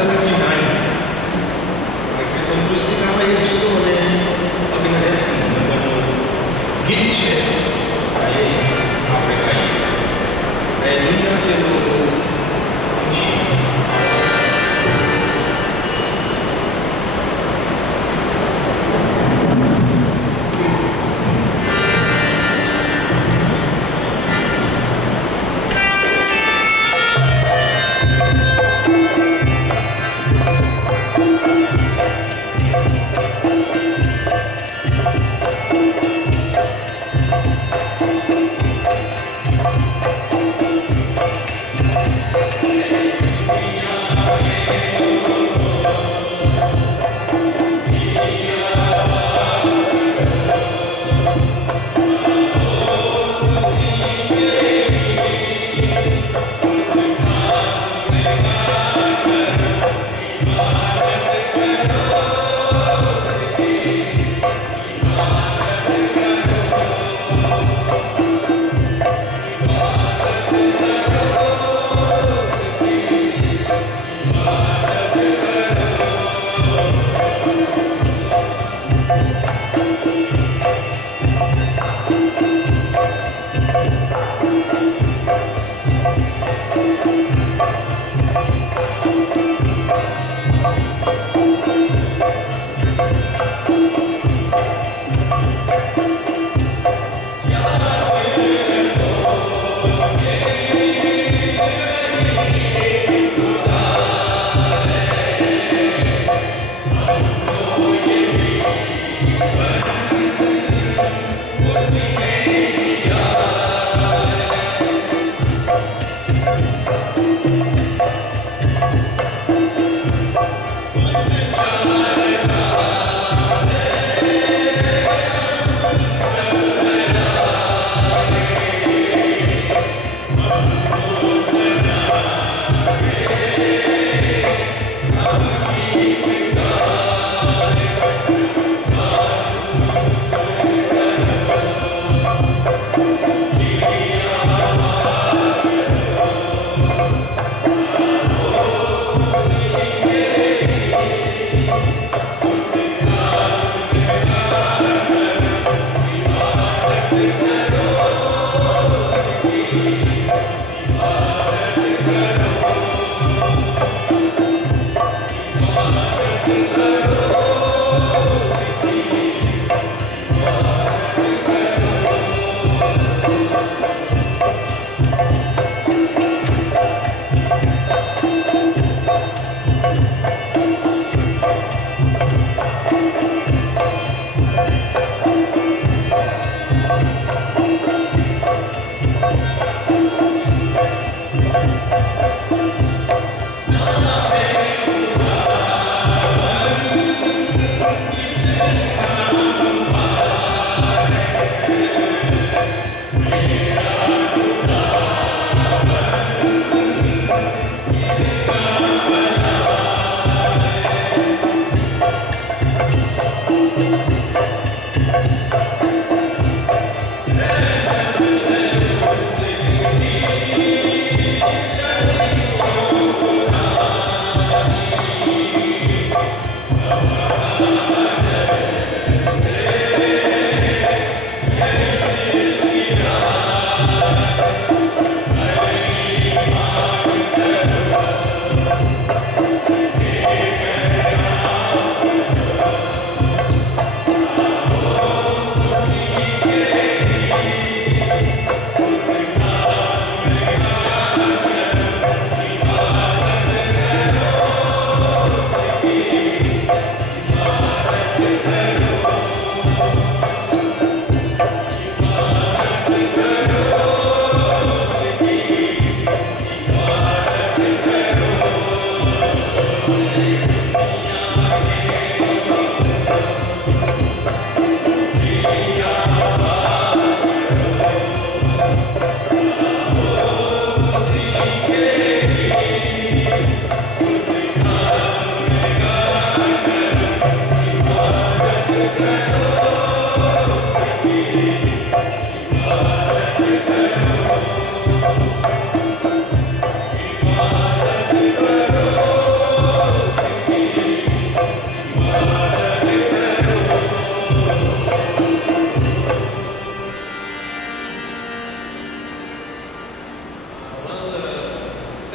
79. Perché con questi cavalli di sole abbiamo adesso git છે એ આપણે કહીએ એ દુનિયા જે ઊંચી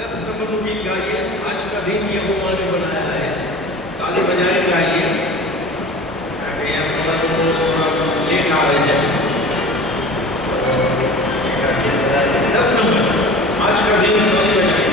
10 नंबर को गीत गाइए, आज का दिन यहोवा ने बनाया है। ताली बजाए गाइए, ताकि यहाँ थोड़ा लेट आ जाए। 10 नंबर आज का दिन ताली बजाए।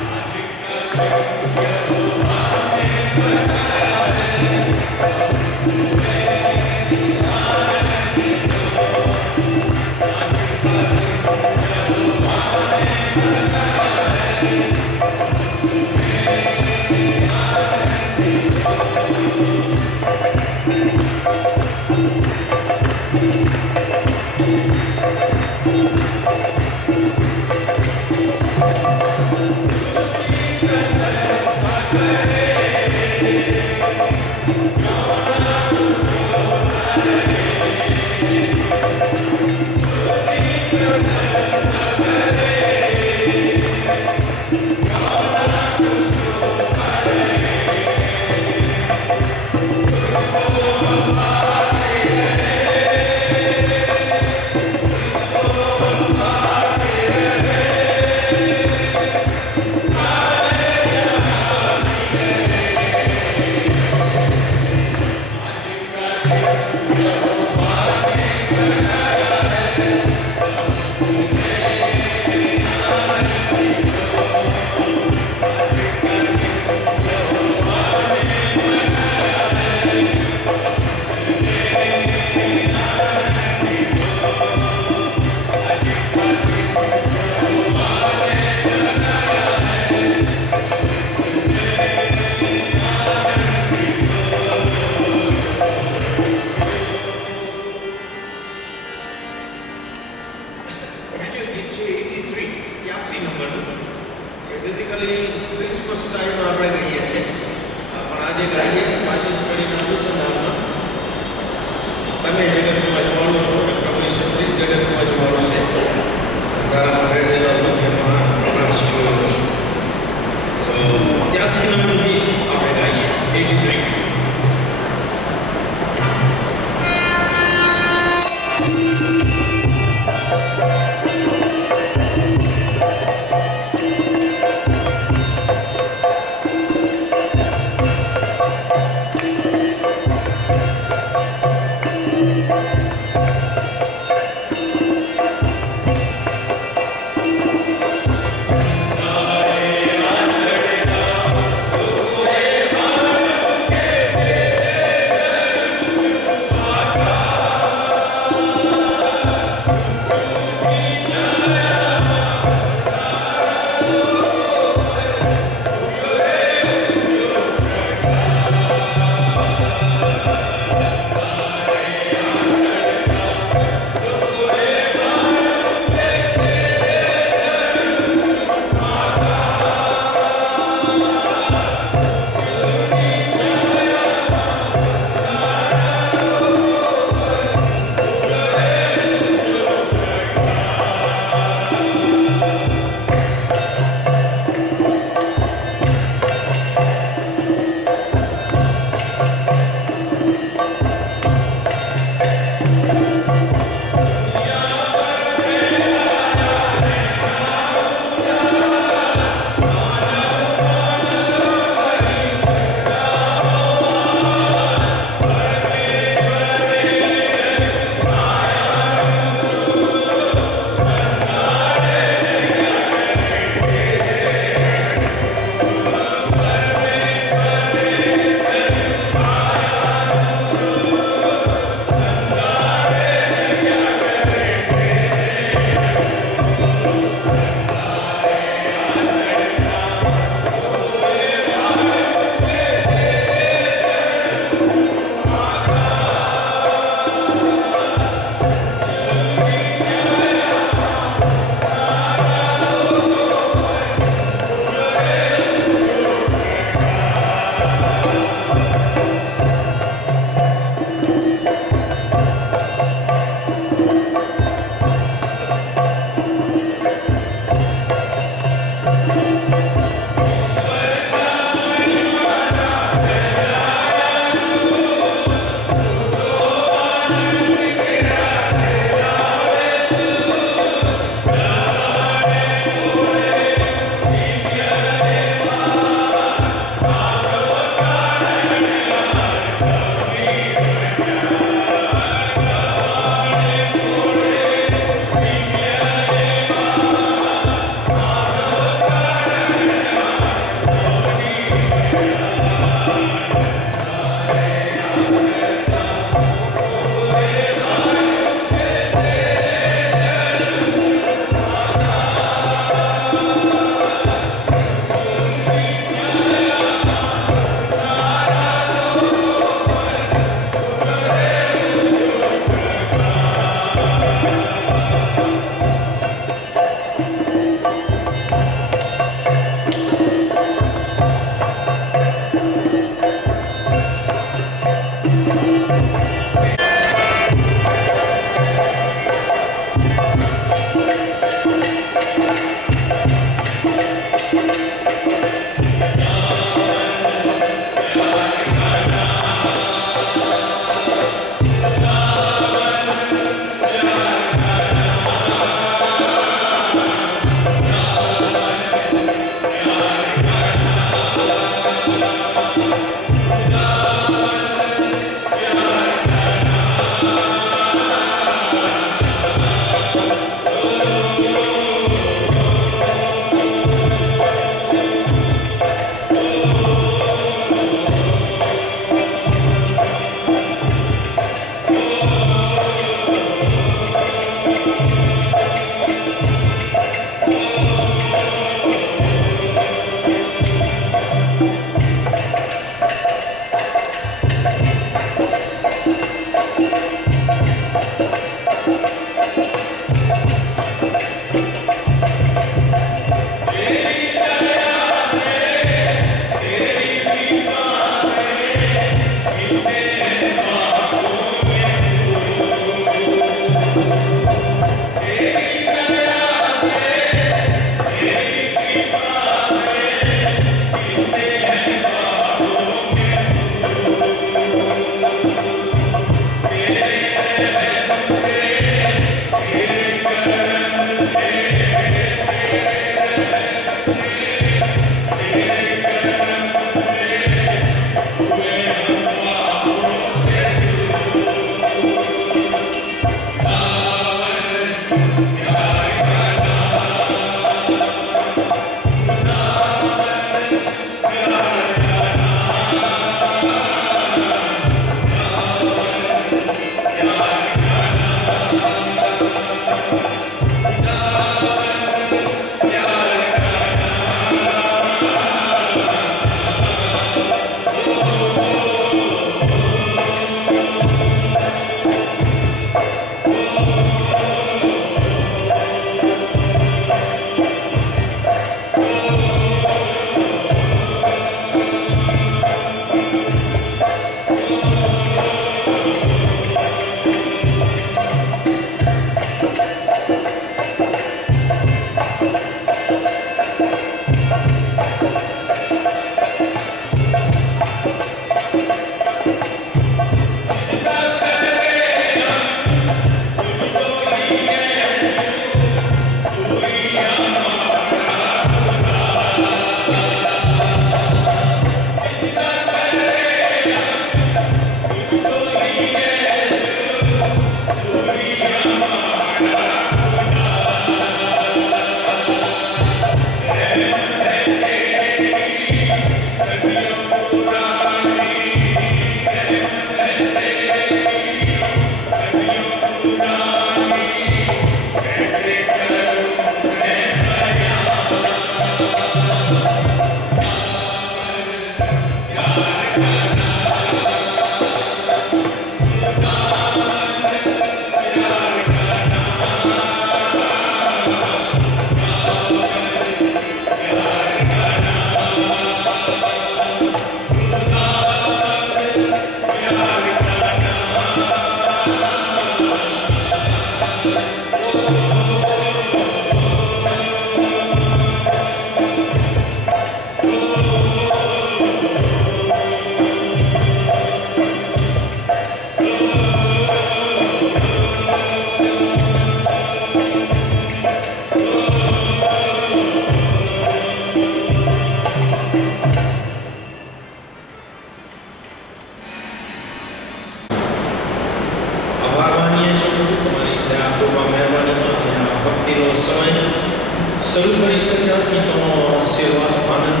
શક્યા પિતાનો આશીર્વાદ આનંદ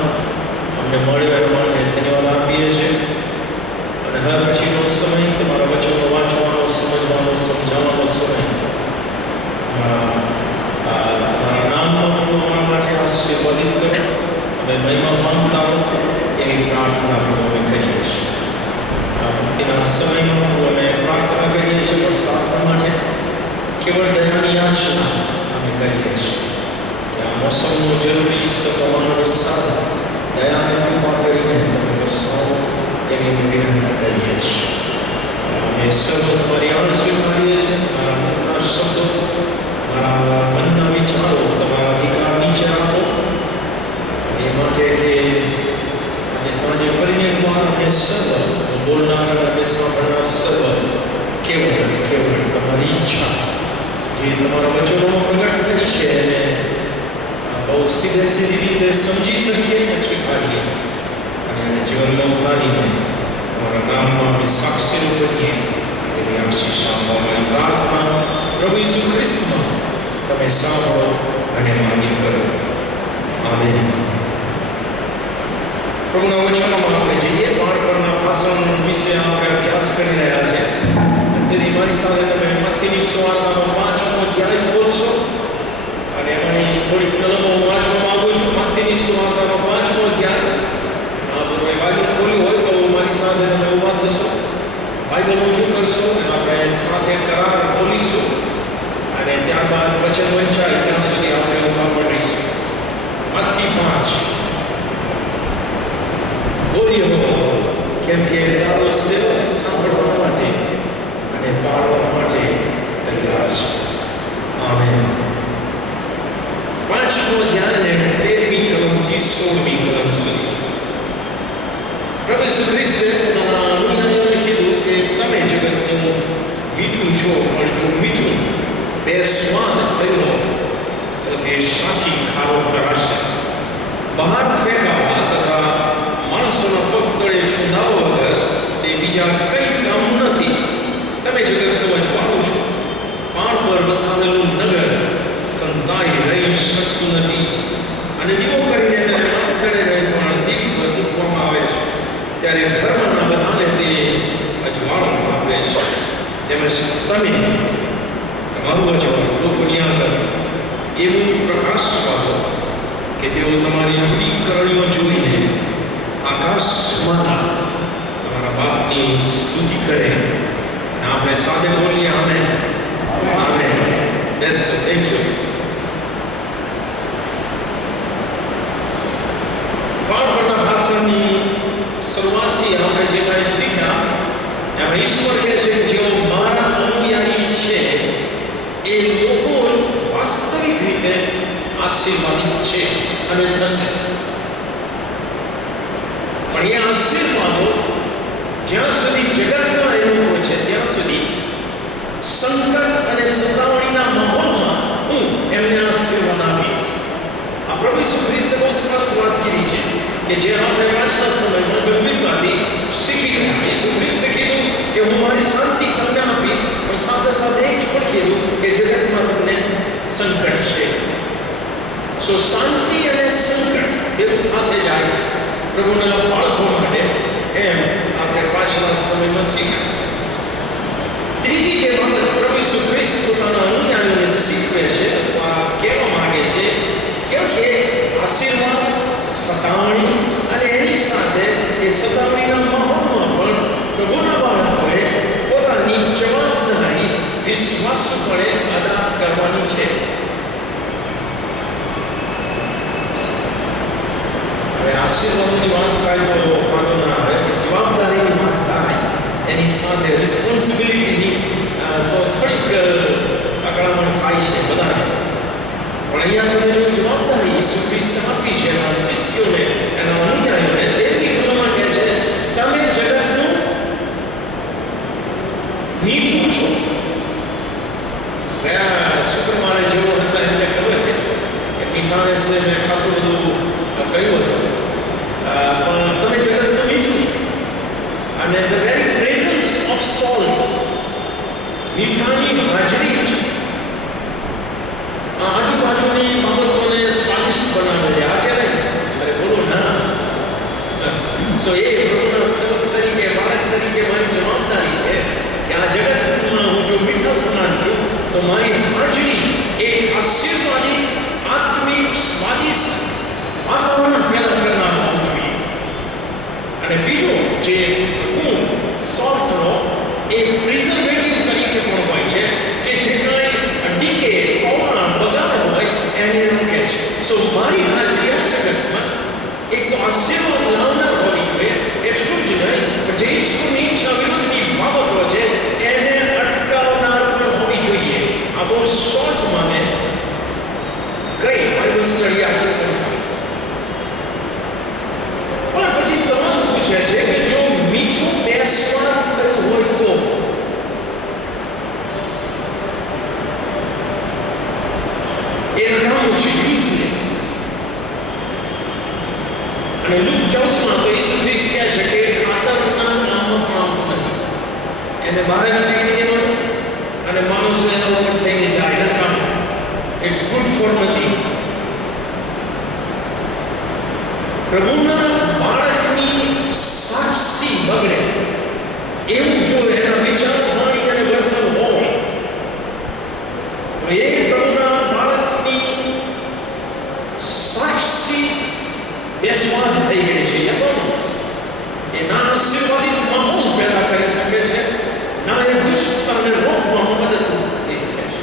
અમને મળ્યો એ માટે ધન્યવાદ આપીએ છીએ. અને હવે પછીનો સમય તમારા વચનો વાંચવાનો, સમજવાનો, સમજાવવાનો સમય તમારા નામમાં અમારા માટે આશીર્વાદિત કરો. અમે મહિમા માંગતા હો એવી પ્રાર્થના પણ અમે કરીએ છીએ. તેના સમયમાં અમે પ્રાર્થના કરીએ છીએ વરસાદ માટે. કેવળ દયાની આશા અમે કરીએ છીએ કે આ મોસમનો જરૂરી સપ્રમાણ વરસાદ દયાને કૃપા કરીને તમે વરસાવો એવી વિનંતી કરીએ છીએ. અમે સર્વ તમારી આણ સ્વીકારીએ છીએ. મારા મનના શબ્દો, મારા મનના વિચારો તમારા અધિકાર નીચે રાખો. એ માટે કે આજે સાંજે ફરીને એકવાર અમે સર્વ બોલનાર અને સાંભળનાર સર્વ કેવળ અને કેવળ તમારી ઈચ્છા જે તમારા વચનોમાં પ્રગટ થઈ છે અને બહુ સીધી રીતે સમજી શકીએ અને સ્વીકારીએ અને જીવનમાં ઉતારીને તમારા નામમાં અમે સાક્ષી બનીએ એની આશીષ આપવાની પ્રાર્થના પ્રભુ ઈસુ ખ્રિસ્તમાં તમે સાંભળો અને માની કરો. આમેન. પ્રભુના વચનોમાં આપણે જઈએ. બાળપણના ભાષણ વિશે આપણે અભ્યાસ કરી રહ્યા છે. તેથી મારી સાથે તમે મત્તીની સુવાર્તાનો 5મો અધ્યાય ખોલશો અને એમાંની થોડીક કલમો વાંચવા માંગુ છું. મત્તીની સુવાર્તાનો 5મો અધ્યાય. તમે બાઇબલ ખોલ્યું હોય તો મારી સાથે તમે ઊભા થશો, બાઇબલ ઊંચું કરશો અને આપણે સાથે કરાર બોલીશું અને ત્યારબાદ વચન વંચાય ત્યાં સુધી આપણે ઊભા પડીશું. મત્તી 5 બોલ્યો કેમ કે તારો સેવક સાંભળવા માટે અને પાડવા માટે તૈયાર છે. આમેન. 5મો અધ્યાય 13મી કલમથી 16મી કલમ સુધી પ્રભુ ઈસુ ખ્રિસ્તે પોતાના અનુયાયીઓને કીધું કે તમે જગતનું મીઠું છો, પણ જો મીઠું બે સ્વાદ થયું તો તે સાથી ખારો કરાશે. બહાર ફેંકાવા તથા માણસોના પગ તળે છુંદાવા વગર તે બીજા કંઈ કામ નથી. તમે જગતનું અજવાળું છો. પાણ પર વસાવેલું નગર સંતાઈ રહી શકતું નથી અને દીવો કરીને તેને તળે રહી પણ દીવી પર મૂકવામાં આવે છે ત્યારે ઘરમાંના બધાને તે અજવાળું આપે છે. તેમજ તમે તમારું અજવાળું લોકોની આગળ એવું પ્રકાશવા દો કે તેઓ તમારી રૂડી કરણીઓ જોઈને આકાશમાં તમારા બાપની સ્તુતિ કરે. આપણે સાથે બોલીએ આમેન. આમેન. બેસ. Thank you. બાળપણના ભાષણની શરૂઆતથી આપણે જે કાંઈ શીખ્યા એમાં ઈશ્વર કહે છે કે જેઓ મારા અનુયાયી છે એ લોકો વાસ્તવિક રીતે આશીર્વાદિત છે અને થશે. પણ એ આશીર્વાદો જ્યાં સુધી જગતમાં એ લોકો છે ત્યાં સુધી સંકટ અને સતાવણીના માહોલમાં હું એમને આશીર્વાદ આપીશ. આ પ્રભુ ઈસુ ખ્રિસ્તે બહુ સ્પષ્ટ વાત કરી છે કે જે આપણે પાછલા સમયમાં ગંભીરતાથી શીખી ગયા. ઈસુ ખ્રિસ્તે કીધું કે હું મારી શાંતિ તમને આપીશ, પણ સાથે સાથે એ પણ કીધું કે જગતમાં તમને સંકટ છે. સો શાંતિ અને સંકટ એવું સાથે જાય છે પ્રભુના બાળકો માટે, એમ આપણે પાછલા સમયમાં શીખ્યા. ત્રીજી જે બાબત પ્રભુ ઈસુ ખ્રિસ્ત પોતાના અનુયાયીઓને શીખવે છે અથવા કહેવા માંગે છે કે આશીર્વાદ, સતાવણી અને એની સાથે એ સતાવણીના માહોલમાં પણ પ્રભુના બાળકોએ પોતાની જવાબદારી વિશ્વાસુપણે અદા કરવાની છે. આશીર્વાદની વાત થાય તો વાંધો ના આવે, જવાબદારીની વાત થાય એની સાથે રિસ્પોન્સિબિલિટીની તો થોડીક અકળામણ થાય છે બધાને. પણ અહીંયા તમે જો જવાબદારી ઈસુ ખ્રિસ્તે આપી છે એના શિષ્યોને, એના અનુયાયીઓને, તેની કલમમાં કહે છે તમે જગતનું મીઠું છો. ગયા શુક્રવારે જેવો હતા એમને ખબર છે કે મીઠા વિશે મેં ખાસું બધું કહ્યું હતું, પણ તમે જગતનું મીઠું છો. અને the very presence of salt, મીઠાની હાજરી છે આજુબાજુની બાબતોને સ્વાદિષ્ટ તો મારી હાજરી એક આશીર્વાદી આત્મિક સ્વાદિષ્ટ વાતાવરણ પેદા કરનાર હોવું જોઈએ. અને બીજું જે ગુણ સોલ્ટનો એ પ્રિઝર્વેટિવ તરીકે પણ હોય છે કે જે કાંઈ ડીકે પૌણા બગાડ હોય એને રોકે છે. સો મારી હાજરી આ જગતમાં એક તો આશીર્વાદ લાવનાર હોવી જોઈએ, એટલું જ નહીં પણ જે ઈશ્વરની ઈચ્છા વિરુદ્ધની બાબતો છે એને અટકાવનાર પણ હોવી જોઈએ. આ બહુ શોર્ટ મને કઈ બાઇબલ સ્ટડી આખી સંભાળ. પણ પછી સવાલ પૂછે છે કે જો મીઠું બેસવાના થયું હોય તો એ નકામું છે, યુઝલેસ. અને લુક 14 તો ઈસુ ખ્રિસ્ત કહે છે કે ખાતરના કામમાં પણ આવતું નથી, એને બહાર જ નાખી દેવાનું અને માણસો એના ઉપર થઈને જાય નકામું. It's good for nothing. પ્રભુના બાળકની સાક્ષી બગડે એવું જો એના વિચાર વાણી અને વર્તન હોય તો એ પ્રભુના બાળકની સાક્ષી બેસ્વાદ થઈ ગઈ છે. એ ના આશીર્વાદિત માહોલ પેદા કરી શકે છે, ના એ દુષ્ટતાને રોકવામાં મદદરૂપ થઈ શકે છે.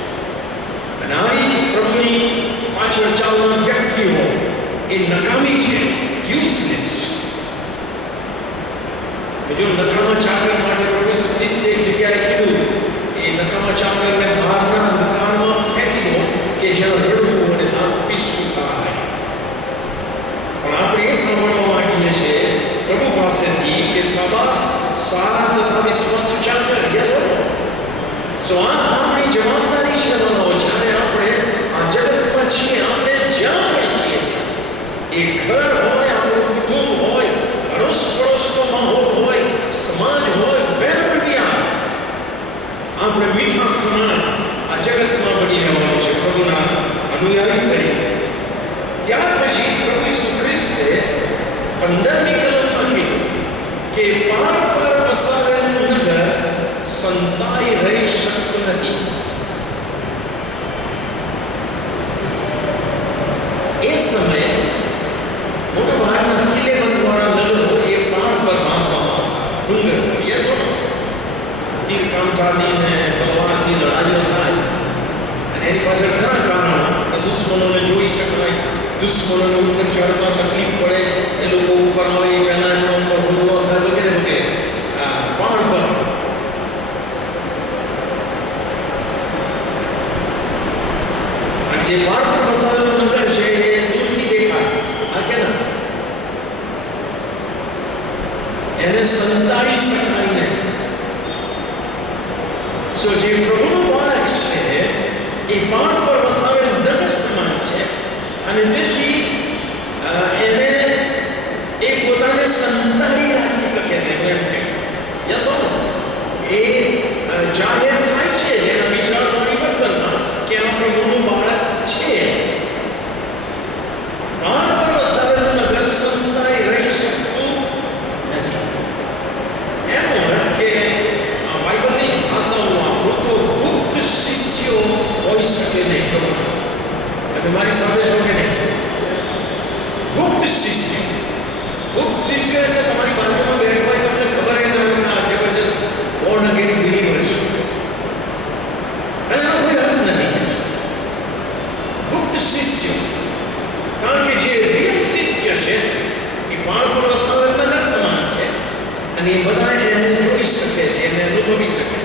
અને આવી પ્રભુની પાછળ ચાલનાર વ્યક્તિઓ એ નકામી છે, યુઝલેસ. જો નકામા ચાકર માટે પ્રભુ ઈસુ ખ્રિસ્તે એક જગ્યાએ કીધું એ નકામા ચાકરને બહારના અંધકારમાં ફેંકી દો કે જ્યાં રડવું અને દાંત પીસવું થાય. પણ આપણે એ સાંભળવા માંગીએ છીએ પ્રભુ પાસેથી કે શાબાશ સારા તથા વિશ્વાસુ ચાકર. યસ ઓર નો? સો આ આપણી જવાબદારી છે માનવો, જ્યારે આપણે આ જગતમાં છીએ, આપણે જ્યાં પણ છીએ, એ ઘર હોય, આપણું કુટુંબ હોય, અડોસ પડોશનો માહોલ હોય, સમાજ હોય, wherever we are, આપણે મીઠા સમાન આ જગતમાં બની રહેવાનું છે પ્રભુના અનુયાયી તરીકે. ત્યાર પછી પ્રભુ ઈસુ ખ્રિસ્તે 15મી કલમમાં કીધું કે પાર પર વસાવેલું નગર સંતાઈ રહી શકતું નથી. એ સમયે મોટા ભાગના કિલ્લેબંધવાળા નગરો એ પાર પર બાંધવામાં ડુંગર પર. યસ ઓર નો? તીર કામઠાથી ને તલવારથી લડાઈઓ થાય અને એની પાછળ ઘણા કારણો. દુશ્મનોને જોઈ શકાય, દુશ્મનોને ઉપર ચડતા તકલીફ પડે, એ લોકો ઉપર આવે પહેલા એમના ઉપર હુમલો થાય વગેરે વગેરે. પાર પર અને જે પાર પર વસાવેલું નગર છે એ દૂરથી દેખાય. આ કે ના એને સંતાડી શકાય નહીં. સો જે પ્રભુનું બાળક છે એ પાર પર વસાવેલ નગર સમાન છે અને તેથી એને એ પોતાને સંતાડી રાખી શકે નહીં. યસ ઓર નો? એ જાહેર થાય છે જેના વિચાર પરિવર્તનમાં કે આ પ્રભુનું બાળક છે. પાર પર વસાવેલું નગર સંતાઈ રહી શકતું નથી. એનો અર્થ કે બાઇબલની ભાષામાં આપણું તો ગુપ્ત શિષ્યો હોઈ શકે નહીં. તમે મારી સાથે છો કે નહીં? ગુપ્ત શિષ્ય. ગુપ્ત શિષ્ય એટલે તમારી બાજુમાં બેઠો હોય, તમને ખબર ન હોય કે આ જબરજસ્ત બોર્ન અગેન બિલીવર છે. એનો કોઈ અર્થ નથી. ગુપ્ત શિષ્ય, કારણ કે જે રિયલ શિષ્ય છે એ પાર પર વસાવેલ નગર સમાન છે અને એ બધા એને જોઈ શકે છે, એને અનુભવી શકે છે.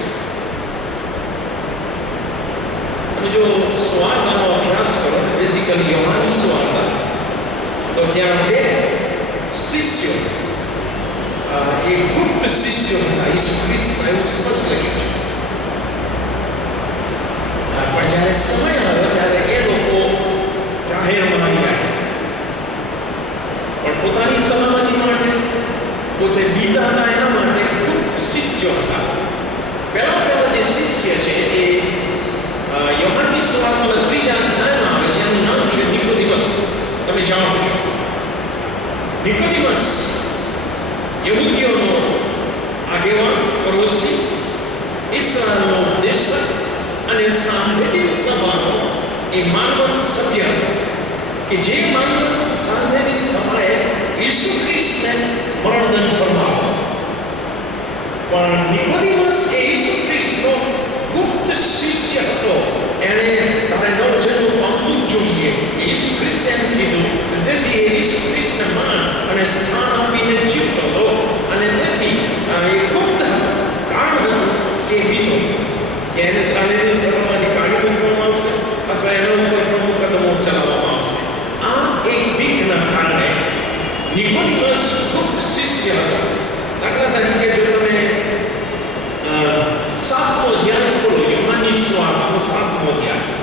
તમે જો સુવાર્તાનો અભ્યાસ કરો, બેઝિકલી યોહાનની સુવાર્તા, તો ત્યાં બે શિષ્યો એ ગુપ્ત શિષ્યો હતા. ઈસુ ખ્રિસ્તમાં એવું સ્પષ્ટ લખ્યું છે. પણ જ્યારે સમય આવે ત્યારે એ લોકો જાહેરમાં આવી જાય છે. પણ પોતાની સલામતી માટે, પોતે બીતા હતા એના માટે ગુપ્ત શિષ્યો હતા. પહેલા જે શિષ્ય છે એ યોહાનની સુવાર્તાના 3 અધ્યાયમાં આવે છે. એનું નામ છે નિકોદેમસ. તમે જાણો છો નિકોદેમસ યહૂદીઓનો આગેવાન, ફરોશી, ઇસ્રાએલનો દેશક અને અને સાંભેતિક સભાનો એ માનવંત સભ્ય હતો કે જે માનવંત સાંભેતિક સભાએ ઈસુ ખ્રિસ્તને મરણદંડ ફરમાવ્યો. પણ નિકોદેમસ એ ઈસુ ખ્રિસ્તનો ગુપ્ત શિષ્ય હતો. એણે તારે નવજન્મ પામવું જ જોઈએ ઈસુ ખ્રિસ્તે એમ કીધું. તેથી એ ઈસુ ખ્રિસ્તને માન અને સ્થાન આપીને જીવતો હતો. અને તેથી એ ગુપ્ત કારણ હતું કે બીતો કે એને સાંભેતિક સભામાંથી કાઢી મૂકવામાં આવશે અથવા એના ઉપર મુકદ્દમો ચલાવવામાં આવશે. આ એક બીકના કારણે નિકોદેમસ ગુપ્ત શિષ્ય હતો. દાખલા તરીકે જો તમે 7મો અધ્યાય ખોલો, યોહાનની સુવાર્તાનો 7મો અધ્યાય.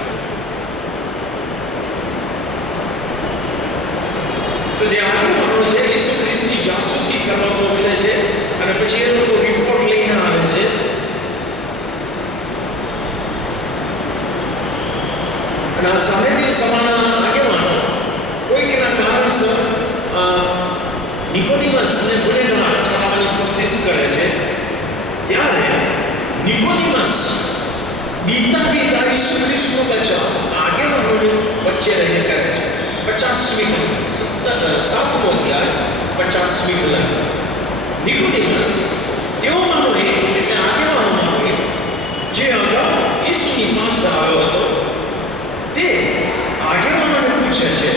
જે આગળનો છે ઈસુ ખ્રિસ્તની જાસૂસી કરવા મોકલે છે અને પછી એ લોકો રિપોર્ટ લઈને આવે છે. અને આ સામેની સભાના આગેવાનો કોઈકના કારણસર નિકોદેમસને ગુનેગાર ઠરાવવાની કોશિશ કરે છે. ત્યારે નિકોદેમસ બીતા ઈસુ ખ્રિસ્તનો બચાવ આગેવાનોની વચ્ચે રહીને કરે છે. 50મી કલમ 7મો અધ્યાય 50મી કલમ. નિકોદેમસ તેઓમાંનો એક એટલે આગેવાનોમાંનો એક જે અગાઉ ઈસુની પાસે આવ્યો હતો તે આગેવાનોને પૂછે છે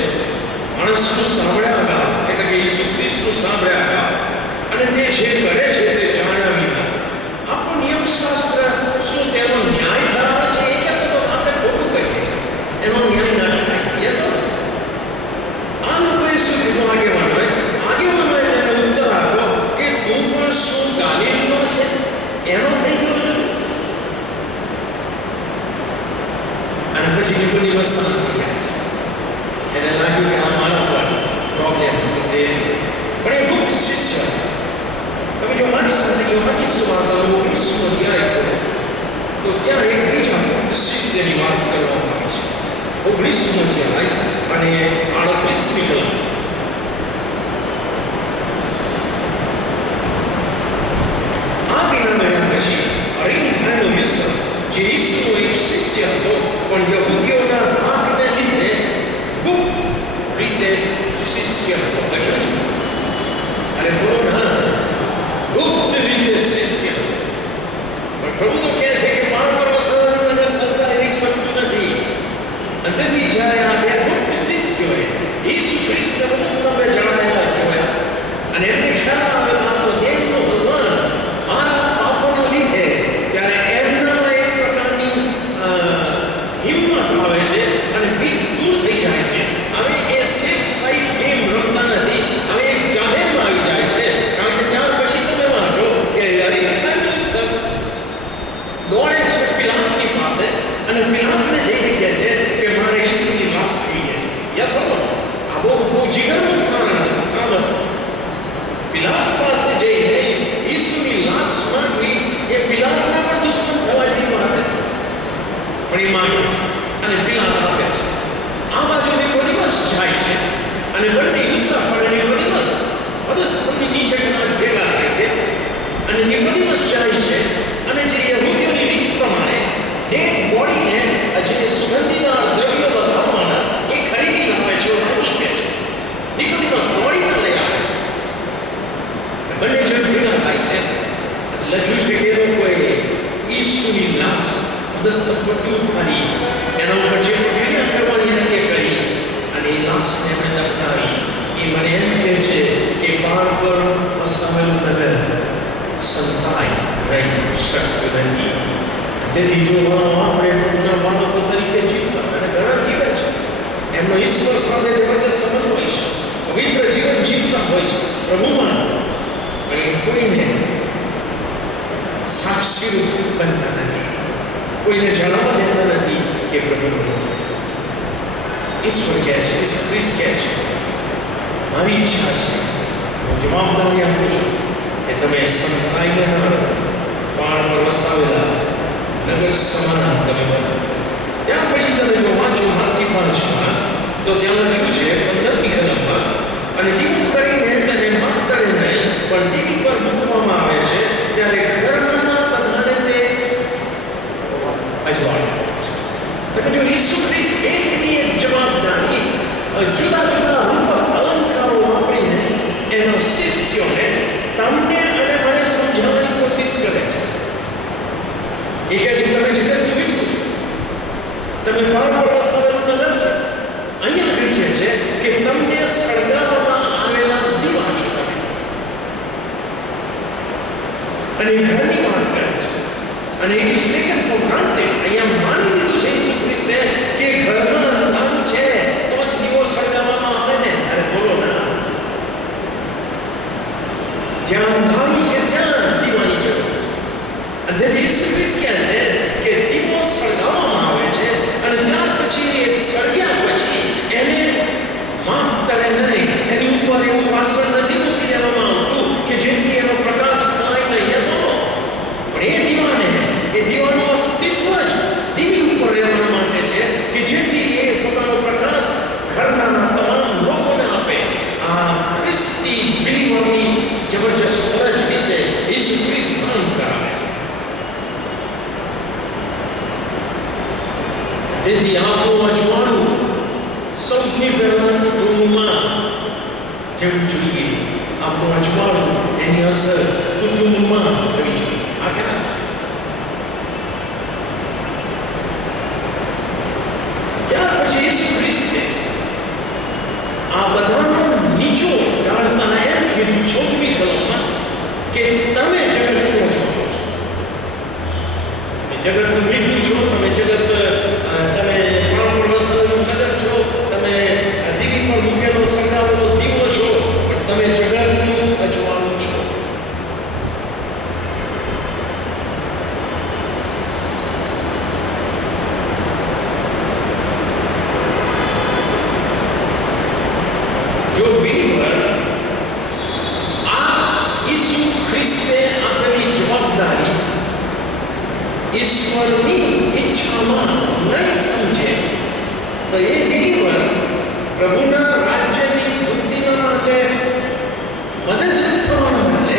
માણસનું સાંભળ્યા હતા એટલે કે ઈસુ ખ્રિસ્તનું સાંભળ્યા હતા અને તે જે કરે છે તે જાણ્યા વિના આપણું નિયમશાસ્ત્ર શું તેનો ન્યાય ઠરાવે છે? એ કહેતો તો આપણે ખોટું કરીએ છીએ, એનો ન્યાય ના ઠરાય. યસ આ લોકોએ શું કીધું? આગેવાનોએ તેને ઉત્તર આપ્યો કે તું પણ શું ગાલિલનો છે? એનો થઈ ગયો છે. અને પછી નિકોદેમસ શાંત થઈ જાય છે. એને લાગ્યું કે આ મારા પર પ્રોબ્લેમ થશે. પણ એ ગુપ્ત શિષ્ય, તમે જો મારી સાથે યોહાનની સુવાર્તાનો 19મો અધ્યાય ખોલો તો ત્યાં એક બીજા ગુપ્ત શિષ્યની વાત કરવામાં આવી છે. 19મો અધ્યાય અને 38મી કલમ. આ વિના પછી અરિમથાઈનો મિશ્ર જે ઈસુનો એક શિષ્ય હતો પણ યહૂદીઓના ધાકને લીધે ગુપ્ત રીતે શિષ્ય હતો. લખ્યું છે અને બોલો ના, ગુપ્ત રીતે શિષ્ય. પણ પ્રભુ તો કહે છે કે મારા પર અસાધારણ નજર સરકાર એવી શકતું નથી. અને તેથી જ્યારે આ બે ગુપ્ત શિષ્યોએ ઈસુ ખ્રિસ્તને બધા સમય જાણેલા જોયા અને એમને ખ્યાલ આવ્યો આ તો દેવનો ભગવાન મારા પાપોના લીધે, ત્યારે એમનામાં એક પ્રકારની હિંમત આવે છે અને બીક દૂર થઈ જાય છે. હવે એ સેફ સાઈડ ગેમ રમતા નથી, હવે એક જાહેરમાં આવી જાય છે. કારણ કે ત્યાર પછી તમે વાંચો કે અરિમથાઈનો સબ દોડે છે પિલાતની પાસે અને પિલાતને જઈને કહે છે કે મારે ઈસુની વાત જોઈએ છે. યસ આ બહુ જીગરનું કામ હતું. પિલાત પાસે જઈને ઈસુની લાશ માંગવી એ પિલાતના પણ દુશ્મન થવા જેવી વાત હતી. પણ એ માંગે છે અને પિલાત આપે છે. આ બાજુ નિકોદેમસ જાય છે અને બંને યુસફ અને નિકોદેમસ પદસ્થની નીચે ભેગા થાય છે. અને નિકોદેમસ જાય છે અને જે યહૂદીઓની રીત પ્રમાણે એક બોડીને જે સુગંધીદાર દ્રવ્યો લગાવવાના એ ખરીદી લાવે છે. નિકોદેમસ બોડીને લઈ આવે છે. બંને જણ ભેગા થાય છે. લખ્યું છે કે એ લોકોએ ઈસુની લાશ પદસ્થ પરથી ઉઠાવી એના ઉપર જે પ્રક્રિયા કરવાની હતી એ કરી અને એ લાશને એમણે દફનાવી. એ મને એમ કહે છે કે બાળ પર વસાવેલું નગર સંતાઈ રહી શકતું નથી. તેથી જો આપણે પ્રભુના બાળકો તરીકે જીવતા અને ઘણા જીવે છે, એમનો ઈશ્વર સાથે જબરદસ્ત સંબંધ હોય છે, પવિત્ર જીવન જીવતા હોય છે પ્રભુમાં, પણ એ કોઈને સાક્ષીરૂપ બનતા નથી, કોઈને જણાવવા દેતા નથી કે પ્રભુ ઈશ્વર કહે છે, ઈસુ ખ્રિસ્ત કહે છે મારી ઈચ્છા છે, હું જવાબદારી આપું છું કે તમે સંતાઈને ના પાણ પર વસાવેલા નગર સમાન તમે બનો. ત્યાર પછી તમે જો વાંચો માથી 5માં તો ત્યાં લખ્યું છે 15મી કલમમાં, અને દીવું કરીને તેને માત્ર નહીં પણ દીવી પર મૂકવામાં આવે છે ત્યારે ઘરના બધાને તે અજવાળે. And it is taken for granted. અહીંયા માની લીધું છે ઈસુ ખ્રિસ્તે કે ઘરમાં અંધારું છે તો જ દીવો સળગાવવામાં આવે ને. અરે બોલો ના, જ્યાં અંધારું છે ત્યાં દીવાની જરૂર છે. અને ઈસુ ખ્રિસ્ત કહે છે કે દીવો સળગાવવામાં આવે છે અને ત્યાર પછી એ સળગ્યા પછી એને માપ તળે નહીં, એની ઉપર એવું વાસણ નથી મૂકી દેવામાં આવતું કે જેથી એનો પ્રકાશ ફાય નહીં. પણ એ દીવાનું અસ્તિત્વ જ દીવી ઉપર રહેવા માટે છે કે જેથી એ પોતાનો પ્રકાશ ઘરના તમામ લોકોને આપે. આ ખ્રિસ્તી બિલીવરની જબરજસ્ત ફરજ વિશે ઈસુ ખ્રિસ્ત ભાન કરાવે છે. તેથી આપણું અજવાળું સૌથી પહેલા કુટુંબમાં જવું જોઈએ. આપણું અજવાળું એની અસર કુટુંબમાં થવી જોઈએ. આ કે ત્યાર પછી ઈસુ ખ્રિસ્તે આ બધાનો નીચો કાઢતા એમ કીધું 6મી કલમમાં કે તમે જગતનું અજવાળું છો. જગતનું મીઠું છો, તમે જગત તમે પ્રાણ વસ્તુનું કદર છો, તમે દીવી પર મૂકેલો સળગાવેલો દીવો છો, પણ તમે જગતનું અજવાળું છો. જો બિલીવર આ ઈસુ ખ્રિસ્તે આપેલી જવાબદારી ઈશ્વરની ઈચ્છામાં નહીં સમજે તો એ બિલીવર પ્રભુના રાજ્યની વૃદ્ધિના માટે મદદરૂપ થવાના બદલે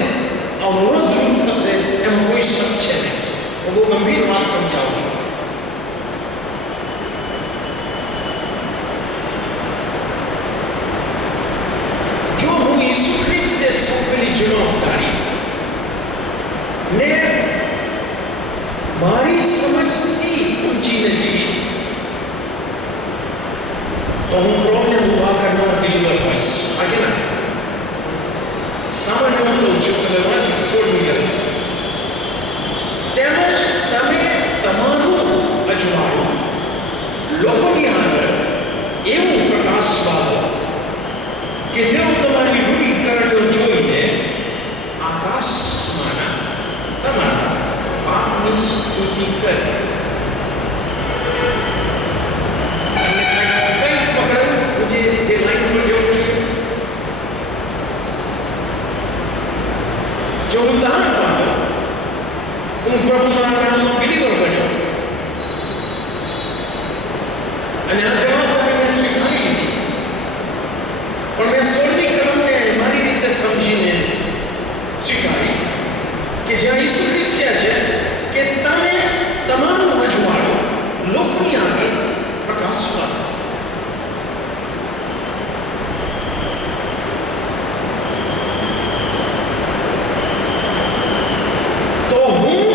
અવરોધરૂપ થશે એમ કોઈ શક છે નહીં. હું બહુ ગંભીર વાત સમજાવું છું. જો હું ઈસુ ખ્રિસ્તે સોંપેલી જવાબદારી ને મારી સમજથી સમજીને જીવીશ તો હું પ્રોબ્લેમ ઉભા કરનાર બિલીવર હોઈશ. આ કે ના સામાન્ય હું કહું છું, તમે વાંચો 16મી કલમ. તેમજ તમે તમારું અજવાળું લોકોની આગળ એવું પ્રકાશવા દો કે તેઓ તમારી રૂઢિકરણો જોઈને આકાશમાંના તમારા બાપની સ્તુતિ કરે. અને કઈ પકડાયું જે લાઈન પર જવું છે. જો હું ઉદાહરણ પાડું, હું પ્રભુના નામમાં બિલીવર બન્યો અને આ જવાબદારી મેં સ્વીકારી લીધી, પણ મેં 16મી કલમને મારી રીતે સમજીને સ્વીકારી કે જ્યાં ઈસુ ખ્રિસ્ત કહે છે કે તમે તમારું અજવાળું લોકોની આગળ પ્રકાશવા દો. તો હું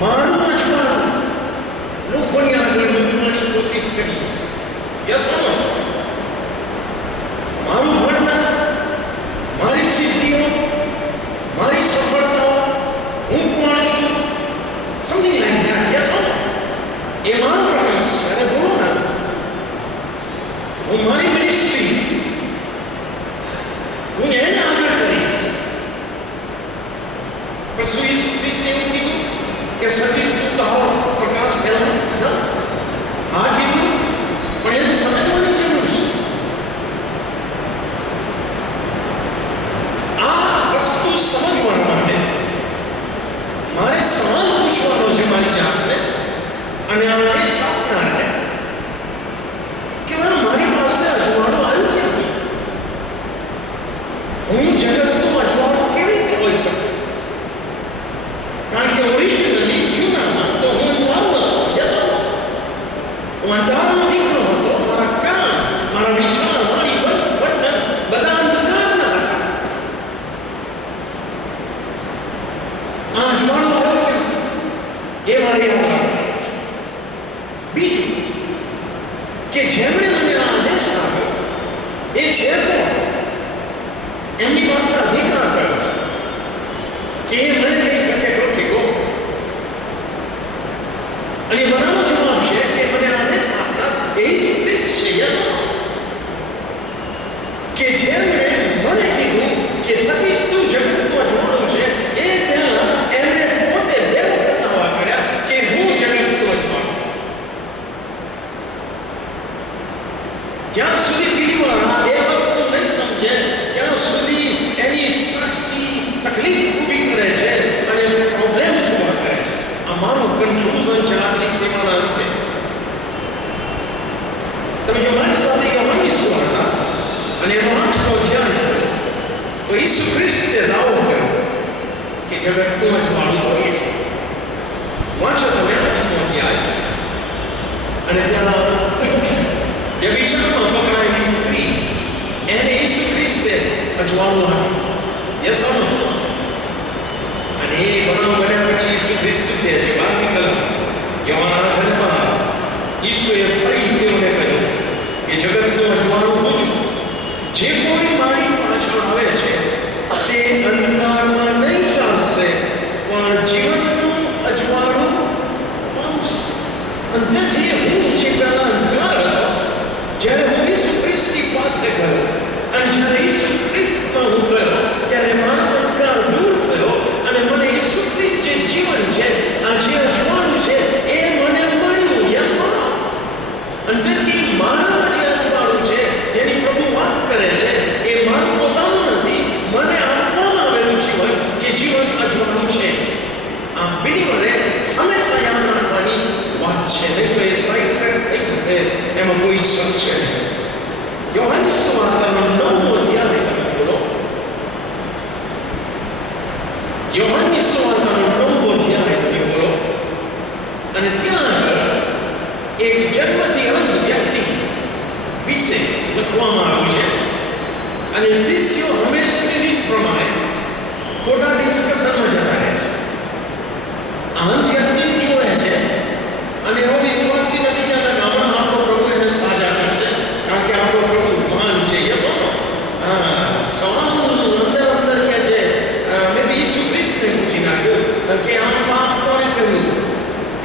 મારું અજવાળું લોકોની આગળ મૂકવાની કોશિશ કરીશ. યસ ઓર નો? મારું ભણતર, મારી સિદ્ધિઓ, મારી સફળતાઓ, હું કોણ છું, સમજી લાઈક ધેટ. યસ ઓર નો? એ મારો પ્રકાશ છે. અને બોલો ના, હું મારી મિનિસ્ટ્રી હું એને આગળ કરીશ. પણ શું ઈસુ ખ્રિસ્તે એવું કીધું કે સર્વિસ તું તારો પ્રકાશ ફેલાવ? ના, આ કીધું, પણ એને સમજવાની જરૂર છે. આ વસ્તુ સમજવા માટે મારે સવાલ પૂછવાનો છે મારી જાતને અને આને સાધનારને કે મારી પાસે અજવાળું આવ્યું ક્યાંથી? કે જેમણે મને કીધું કે સતીશ તું જગતનો અજવાળો છે, એ પહેલા એમને પોતે દેવ બતાવવા કર્યા કે હું જગતનો અજવાળો છું. જ્યાં સુધી બીજવાળા એ વસ્તુ નહીં સમજે ત્યાં સુધી એની સાક્ષી તકલીફ ઊભી કરે છે અને પ્રોબ્લેમ ઉભા કરે છે. આ મારું કન્ક્લુઝન છે આપણી સેવાના અંતે. તમે જો મારી સાથે યોહાનની સુવાર્તા અને એનો 8મો અધ્યાય તો ઈસુ ખ્રિસ્તે દાવો કર્યો કે જગતનું અજવાળું તો એ છે. વાંચો તમે 8મો અધ્યાય અને ત્યાં વ્યભિચારમાં પકડાયેલી સ્ત્રી એને ઈસુ ખ્રિસ્તે અજવાળું આપ્યું. યસ ઓર નો? અને એ બનાવ બન્યા પછી ઈસુ ખ્રિસ્ત કહે છે 12મી કલમ યોહાન 8:12 ઈસુએ ફરી તેઓને કહ્યું કે જગતનું અજવાળું હું છું. જે કોઈ મારી પાછળ આવે છે તે અંધકારમાં નહીં ચાલશે પણ જીવનનું અજવાળું પામશે. અને જેથી હું જે પહેલા અંધકાર હતો, જ્યારે હું ઈસુ ખ્રિસ્તની પાસે ગયો અને જ્યારે ઈસુ ખ્રિસ્તમાં હું ગયો ત્યારે મારો અંધકાર દૂર થયો અને મને ઈસુ ખ્રિસ્ત જે જીવન છે, આ જે અજવાળું છે એ મને મળ્યું. યસ ઓર નો? અને તેથી મારું જે અજવાળું છે જેની પ્રભુ વાત કરે છે એ મારું પોતાનું નથી, મને આપવામાં આવેલું જીવન કે જીવન અજવાળું છે. આ બિલીવરે હંમેશા યાદ રાખવાની વાત છે, નહીં તો એ સાઈડ ટ્રેક થઈ જશે, એમાં કોઈ શક છે નહીં. યોહાનની સુવાર્તાનો 9મો અધ્યાય તમે બોલો. યોહાનની સુવાર્તાનો 9મો અધ્યાય તમે બોલો. અને ત્યાં આગળ એક જન્મથી અંધ વ્યક્તિ વિશે લખવામાં આવ્યું છે. અને શિષ્યો હંમેશની રીત પ્રમાણે ખોટા ડિસ્કશનમાં જતા રહે છે. આ અંધ વ્યક્તિને જોડે છે અને એવો વિશ્વાસથી નથી જતા કે હમણાં આપણો પ્રભુ એને સાજા કરશે, કારણ કે આપણો પ્રભુ મહાન છે. યસ ઓર નો? સવાલ અંદર અંદર કે છે મેં બી ઈસુ ખ્રિસ્તને પૂછી નાખ્યું કે આ પાપ કોણે કર્યું?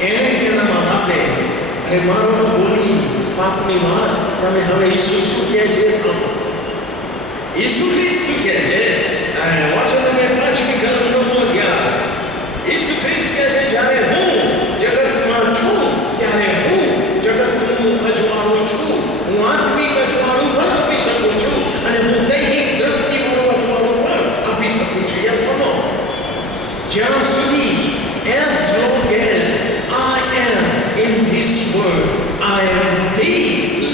એને કે એના મા બાપે. અરે મારો બોલી પાપની વાત તમે હવે ઈસુ શું કહે છે સાંભળો. ઈસુ ખ્રિસ્ત શું કહે છે? વાંચો તમે 5મી કલમ 9મો અધ્યાય. ઈસુ ખ્રિસ્ત કહે છે જ્યારે હું જગતમાં છું ત્યારે હું જગતનું અજવાળું છું. હું આત્મિક અજવાળું પણ આપી શકું છું અને હું દૈહિક દ્રષ્ટિવાળું અજવાળું પણ આપી શકું છું. યસ ઓર નો? જ્યાં સુધી as long as I am in this world, I am the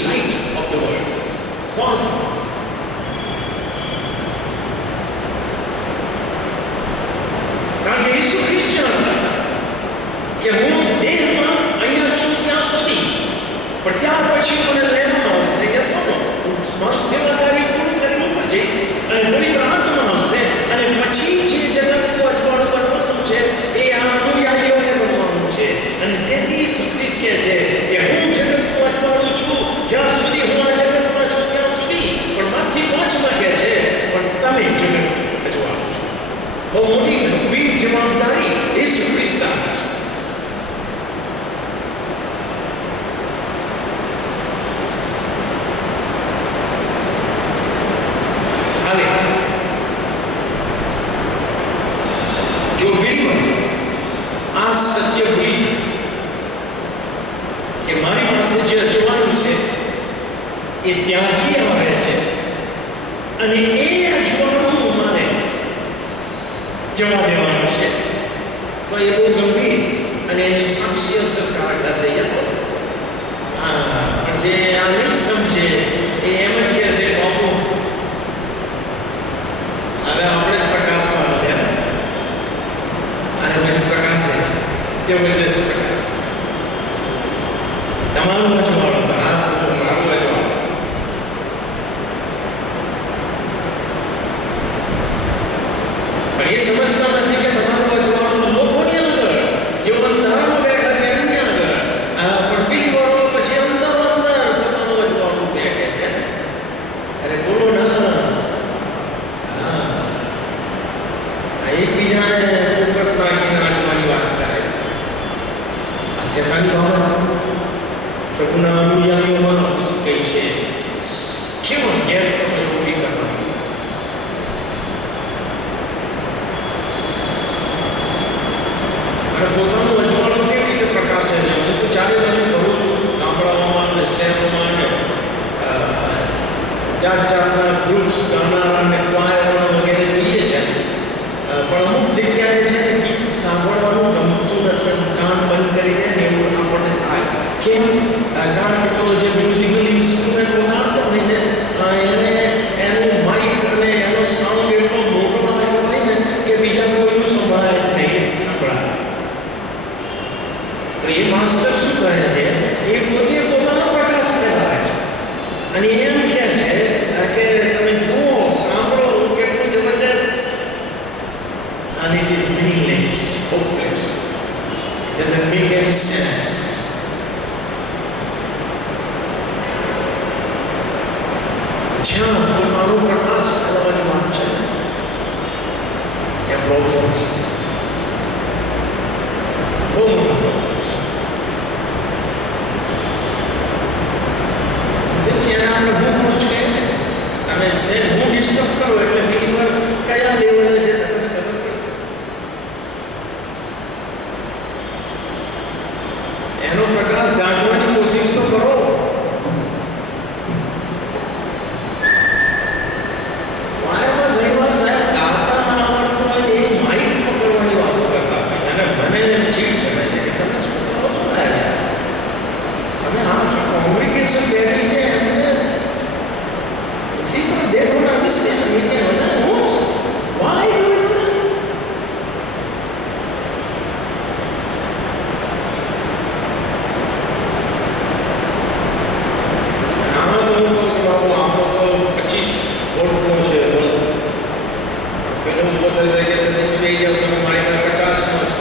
light of the world. Wonderful. કારણ કે ઈસુ ખ્રિસ્ત જાણતા કે હું દેહમાં અહીંયા છું ત્યાં સુધી, પણ ત્યાર પછી મને લેવામાં આવશે. યસ ઓર નો? હું મારું સેવા કાર્ય પૂરું કરીને ઉપર જઈશ અને પવિત્ર આત્મા આવશે અને પછી જે જગતનું અજવાળું બનવાનું છે એ આ અનુયાયીઓને બનવાનું છે. અને તેથી ઈસુ ખ્રિસ્ત કહે છે કે હું જગતનું અજવાળું છું જ્યાં સુધી હું આ જગતમાં છું ત્યાં સુધી. પણ માથી 5માં કહે છે પણ તમે જગતનું અજવાળું છો. બહુ મોટી ગંભીર જવાબદારી ઈસુ ખ્રિસ્ત આપે છે. હવે જો બિલીવર આ સત્ય ભૂલી કે મારી પાસે જે અજવાળું છે એ ત્યાંથી આવે છે અને એ અજવાળું મારે જવા દેવાનું છે, તો એ બહુ ગંભીર અને એની સાક્ષી અસરકારક હશે. યસ ઓર નો? પણ જે આ નહીં સમજે એ એમ જ કહેશે બાપુ હવે આપણે પ્રકાશમાં આવ્યા અને પછી પ્રકાશે જબરજસ્ત પ્રકાશ. તમારું અજવાળું મારું અજવાળું. પણ એ સમજતા નથી કે તમારું અજવાળું લોકોની અંદર જેઓ અંધારામાં બેઠા છે એમની અંદર, પણ બિલીવરો પછી અંદર પોતાનું અજવાળું બેઠે છે. અરે બોલો ના. એકબીજાને ફોકસ નાખીને આજવાની વાત કરે છે. આ શેતાની બાબત પ્રભુના અનુયાયીઓમાં કઈ છે કેવો ગેરસમજ ઊભી કરે જાતના ગ્રુપ્સ ગાનારા અને ક્વાયર વગેરે જોઈએ છે, પણ અમુક જગ્યાએ છે કે ગીત સાંભળવાનું ગમતું નથી, કાન બંધ કરીને ને એવું આપણને થાય. કેમ? કારણ કે પેલો જે મ્યુઝિકલ ઇન્સ્ટ્રુમેન્ટ વગાડતો હોય ને એને એનું માઇક અને એનો સાઉન્ડ એટલો મોટો લાગ્યો હોય ને કે બીજા કોઈનું સંભળાય જ નહીં, સંભળાય. તો એ માસ્ટર શું કહે છે? એ પોતે પોતાનો પ્રકાશ ફેલાવે છે અને એમ કહે છે કે તમે જુઓ, સાંભળો કેટલું જબરજસ્ત. And it is meaningless, hopeless. It doesn't make any sense. જ્યાં પોતાનો પ્રકાશ ફેલાવવાની વાત છે ત્યાં પ્રોબ્લેમ છે, બહુ મોટા પ્રોબ્લેમ છે. તેથી એને આપણે હું કહું છું કે તમે સેમ હું ડિસ્ટર્બ કરો એટલે બીજી વાર કયા લેવલે છે તમને ખબર પડશે. એનો પ્રકાશ ગાંઠવાની કોશિશ તો કરો. વાયરમાં ઘણી વાર સાહેબ ગાતા ના આવડતું હોય એ માઇક પકડવાની વાતો કરતા હોય છે અને મને ચીડ ચડે છે કે તમે શું કરો છો યાર? તમે આખી કોમ્યુનિકેશન બેઠી છે એમને see but they don't understand. They can't understand. Why do you do that? આમાં તો હું કહું કે બાબુ આપણો તો 25 વોલ્ટનો છે બલ્બ. પેલું પોતે કે છે તમે લઈ જાઓ, તમે મારી પાસે 50નો છે.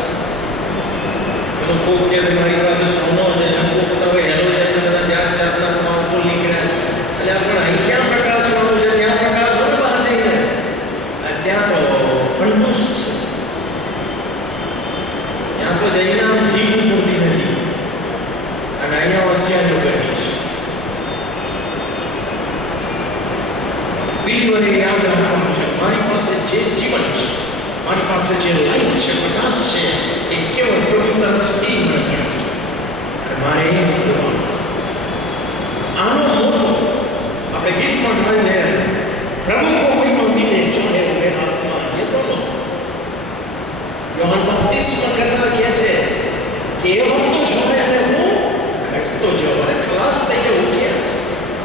પેલું કોક કે છે મારી પાસે 100નો છે. એમ કોક તમે હેલોજન બધા જાત જાતના માઉન્ટો નીકળ્યા છે. એટલે આપણે અહીં ક્યાં પ્રકાશ વાળો છે? ત્યાં પ્રકાશ હોય બહાર જઈને ત્યાં તો ફંટુસ છે. ત્યાં તો જઈને આમ જીભ પૂરતી નથી અને અહીંયા હોશિયાર જો કરવી છે. બિલીવરે યાદ રાખવાનું છે મારી પાસે જે જીવન છે, મારી પાસે જે લાઈટ છે, પ્રકાશ છે, એ કેવળ પવિત્ર સ્ત્રી મને મળ્યો છે અને મારે એ મોકલવાનું છે. આનો મોટો આપણે ગીતમાં ગાઈએ પ્રભુ કો મહિમા મિલે ચાહે મેરા આત્મા. એ ચાલો યોહાન બાપ્તિસ્મા કરતા કહે છે કે એ વધતો જાય અને હું ઘટતો જાઉં અને ખલાસ થઈ જવું કે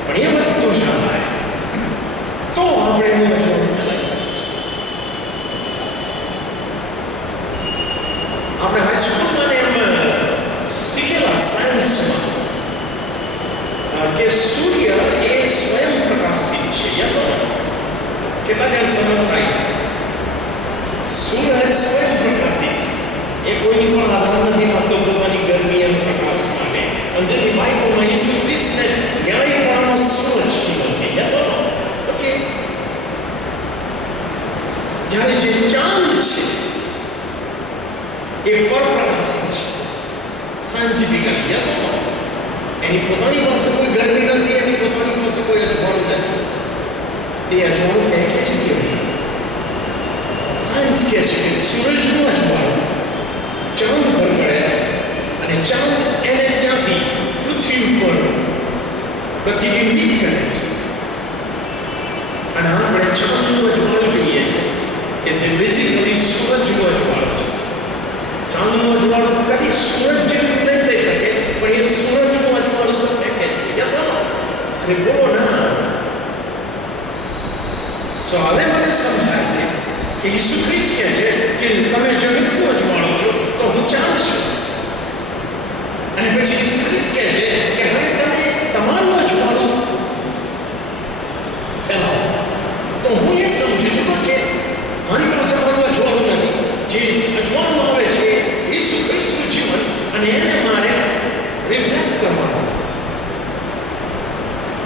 પણ એ વધતો જાય તો આપણે એનું વચન ચલાવી શકીશું. આપણે હાઈસ્કૂલમાં એમ શીખેલા સાયન્સમાં કે સૂર્ય એ સ્વયં પ્રકાશિત છે. યસ ઓર નો? કેટલા જણ સમજ થાય છે? સૂર્ય એ સ્વયં પ્રકાશિત છે. એ કોઈની પણ આધાર નથી આપતો પોતાની ગરમી અને પ્રકાશ માટે. અંદરથી બાઇબલમાં ઈસુ ખ્રિસ્તને ન્યાયપણાનો સૂરજ કીધો છે. Yes or no? ઓકે. જ્યારે જે ચાંદ છે એ પરપ્રકાશિત છે સાયન્ટિફિકલી. યસ ઓર નો? એની પોતાની પાસે કોઈ ગરમી નથી, એની પોતાની પાસે કોઈ અજવાળું નથી. તે અજવાળું ફેંકે છે કે સાયન્સ કહે છે કે સૂરજનું અજવાળું ચાંદ પર પડે છે અને ચાંદ એને ત્યાંથી પૃથ્વી ઉપર પ્રતિબિંબિત કરે છે. અને આપણે ચાંદનું અજવાળું જોઈએ છે કે જે બેઝિકલી સૂરજનું અજવાળું છે. ચાંદનું અજવાળું કદી સૂરજ જેટલું નહીં થઈ શકે પણ એ સૂરજનું અજવાળું તો ફેંકે છે. યસ ઓર નો? અને બોલો ના. સો હવે મને સમજાય છે કે ઈસુ ખ્રિસ્ત કહે છે કે તમે જગતનું અજવાળું છો તો હું ચાંદ છું. અને પછી ઈસુ ખ્રિસ્ત કહે છે કે હવે તમે તમારું અજવાળું ફેલાવો. તો હું એ સમજી લઉં કે મારી પાસે મારું અજવાળું નથી. જે અજવાળું આવે છે ઈસુ ખ્રિસ્તનું જીવન અને એને મારે રિફ્લેક્ટ કરવાનું.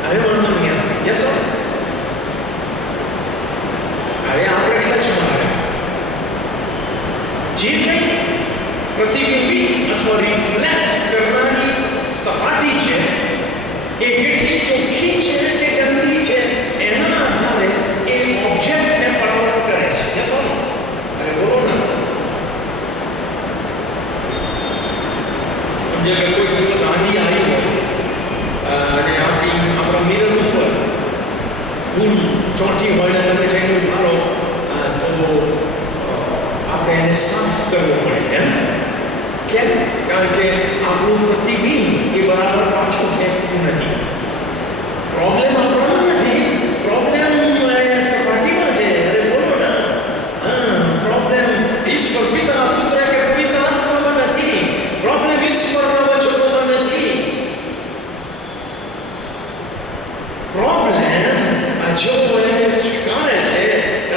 હવે વાંધો નહીં આવે. Yes or? હવે આપણે ટચમાં આવે જે કંઈ પ્રતિબિંબિત અથવા રિફ્લેક્ટ કરનારી સપાટી છે એ કેટલી ચોખ્ખી છે કે ગંદી છે એના આધારે એ ઓબ્જેક્ટને પરાવર્ત કરે છે. યસ ઓર નો? અરે બોલો ના. સમજે કે કોઈ દિવસ આંધી આવી હોય અને આપણા મિરર ઉપર ચોથી હોય ને તમે જઈને મારો તો આપણે એને સાફ કરવું પડે છે. કેમ? કારણ કે આપણું પ્રતિબિંબ એ બરાબર પાછું ફેંકતું નથી. પ્રોબ્લેમ આપણો નથી, પ્રોબ્લેમ સપાટીમાં છે. અરે બોલો ને, પ્રોબ્લેમ ઈશ્વર પિતા પુત્ર કે પવિત્ર આત્મામાં નથી. પ્રોબ્લેમ ઈશ્વરના વચનોમાં નથી. પ્રોબ્લેમ જો એને સ્વીકારે છે,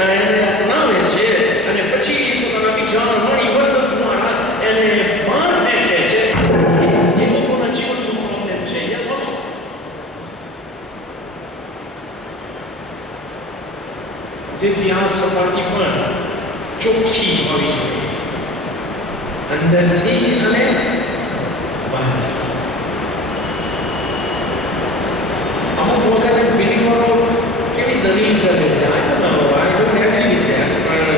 એને અપનાવે છે અને પછી પોતાના વિચાર વાણી વર્તન દ્વારા એને બહાર ફેંકે છે, એ લોકોના જીવનનો પ્રોબ્લેમ છે. યસ ઓર નો? જેથી આ સપાટી પણ ચોખ્ખી હોવી જોઈએ, અંદરથી અને બહારથી. અમુક વખતે બિલીવરો કેવી દલીલ કરે છે, I don't agree with that, પણ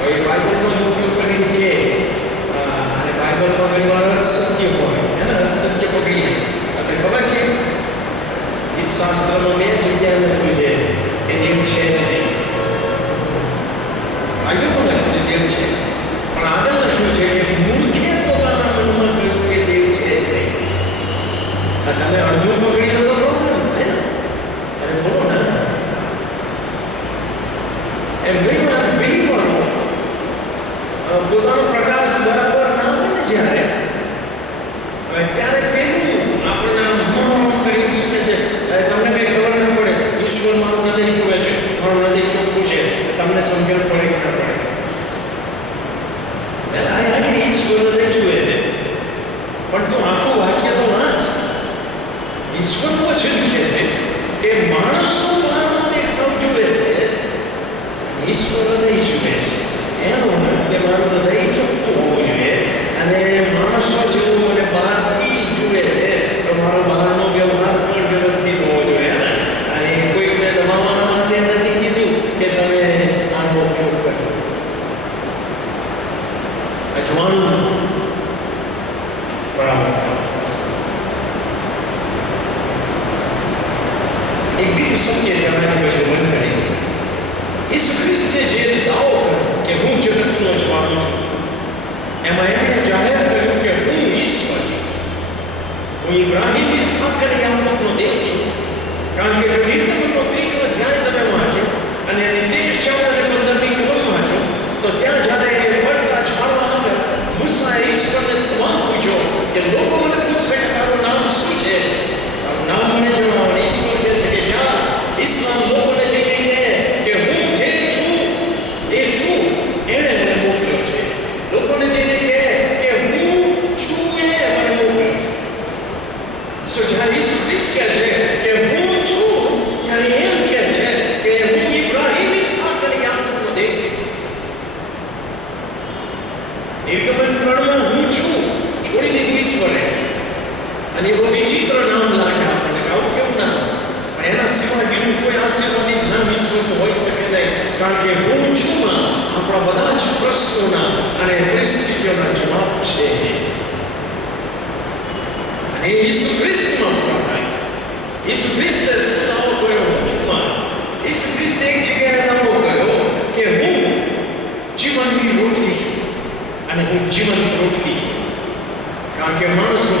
હવે બાઇબલનો ઉપયોગ કરીને કે અને બાઇબલમાં ઘણી વાર અર્થસત્ય હોય, અર્થસત્ય પકડીએ. તમને ખબર છે ગીતશાસ્ત્રમાં 2 જગ્યાએ લખ્યું છે કે દેવ છે જ નહીં. બાઇબલમાં લખ્યું છે દેવ છે, પણ આગળ લખ્યું છે કે મૂર્ખે પોતાના મનમાં કહ્યું કે દેવ છે જ નહીં. તમે અડધું પકડી લો તો પ્રોબ્લેમ થાય ને. અરે બોલો ને, એમ ઘણી વાર બિલીવરો પોતાનો પ્રકાશ બરાબર ના મળે જ્યારે હવે ત્યારે પેલું આપણને મનોરમ કરી શકે છે. તમને કંઈ ખબર ના પડે, ઈશ્વર મારું હૃદય જુએ છે, મારું હૃદય ચોખ્ખું છે, તમને સમજણ પડે કે ના પડે? આ ઈશ્વર હૃદય જુએ છે, પણ તું આખું વાક્ય તો વાંચ. ઈશ્વર વચન કહે છે કે માણસો મારું દેખાવ જુએ છે, ઈશ્વર હૃદય જુએ છે. એનો અર્થ કે મારું હૃદય ચોખ્ખું હોવું જોઈએ અને માણસો જેવું મને બહારથી જુએ છે તો મારો બહારનો વ્યવહાર પણ વ્યવસ્થિત હોવો જોઈએ. અને કોઈકને દબાવવાના માટે નથી કીધું કે તમે આનો ઉપયોગ કરો. અજવાળું બરાબર. એક બીજું સત્ય જણાવી પછી બંધ કરીશ. ઈસુ ખ્રિસ્તે જે દાવો કર્યો કે હું જગતનો જ્વાળો છું, એમાં એમણે જાહેર કર્યું કે હું ઈશ્વર છું, હું ઇબ્રાહિમ, ઈસાક અને યાકૂબનો દેવ છું. કારણ કે જો નિર્ગમનનો 3 અધ્યાય તમે વાંચો અને એની 13, 14 અને 15ની કલમ વાંચો તો ત્યાં જ્યારે બળતા જ્વાળા આવે, મૂસાએ ઈશ્વરને સવાલ પૂછ્યો કે લોકો મને પૂછશે કે તારું નામ શું છે? તારું નામ મને જણાવો. ઈશ્વર કહે છે કે જ્યાં ઇસ્લામ લોકોને જઈને કહે કે હું જે છું એ છું, એણે મને મોકલ્યો છે. લોકોને જઈને કહે કે હું છું એ મને મોકલ્યો છે. સો જ્યારે ઈસુ ખ્રિસ્ત કહે છે કે હું છું, ત્યારે એમ કહે છે કે હું ઇબ્રાહિમ, ઈસાક અને યાકૂબનો દેવ છું. નિર્ગમન 3માં હું છું છોડી દીધું ઈશ્વરે, અને એવો વિચિત્ર નામ લાગે આપણને, આવું કેવું નામ? પણ એના સિવાય બીજું કોઈ આશીર્વાદિત નામ ઈશ્વરનું હોઈ શકે નહીં. કારણ કે હું છું માં આપણા બધા જ પ્રશ્નોના અને પરિસ્થિતિઓના જવાબ છે. અને ઈસુ ખ્રિસ્તમાં પૂરા થાય છે. ઈસુ ખ્રિસ્તે દાવો કર્યો હું છું માં. ઈસુ ખ્રિસ્તે એક જગ્યાએ દાવો કર્યો કે હું જીવનની રોટલી છું અને હું જીવંત રોટલી છું. કારણ કે માણસો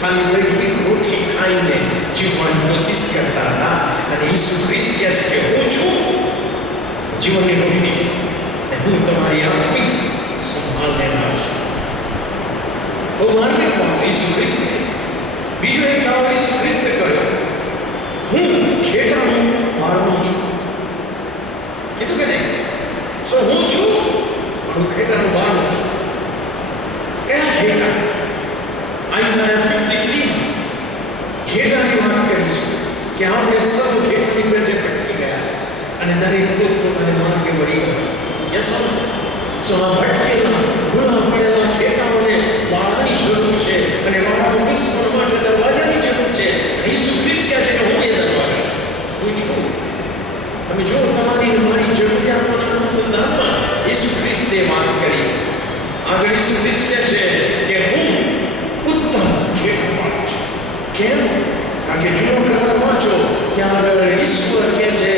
ખાલી દહીં રોટલી ખાઈને જીવવાની કોશિશ કરતા હતા, અને ઈસુ ખ્રિસ્ત કહે છે કે હું છું જીવનની રોટલી છું અને હું તમારી આત્મિક સંભાળ લેનાર છું. બહુ માર્મિક વાત ઈસુ ખ્રિસ્તે. બીજો એક દાવો ઈસુ ખ્રિસ્તે કર્યો, હું ખેટાનું બહારનું છું. કીધું કે નહીં? સો હું છું પણ હું ખેટાનું બહારનું છું. કયા ખેટા? આઈઝાયા 53 ખેટાની વાત કરી છે કે આપણે સૌ ખેટાની પેટે ભટકી ગયા છે અને દરેક પોતપોતાને માર્ગે વળી ગયા છે. યસ ઓર નો? સો આ ભટકેલા ભૂલા પડેલા ખેટાઓને વાળાની જરૂર છે અને વાળાનું વિસ્ફોટ માટે દરવાજાની જરૂર છે. ઈસુ ખ્રિસ્ત કહે છે કે હું એ દરવાજો છું, હું છું. તમે જો તમારી મારી જરૂરિયાતોના અનુસંધાનમાં ઈસુ ખ્રિસ્તે વાત કરી છે. આગળ ઈસુ ખ્રિસ્ત કહે છે કે હું ઉત્તમ ખેટાવાળો છું. કેમ? કારણ કે જૂનો કરાર વાંચો ત્યાં આગળ ઈશ્વર કહે છે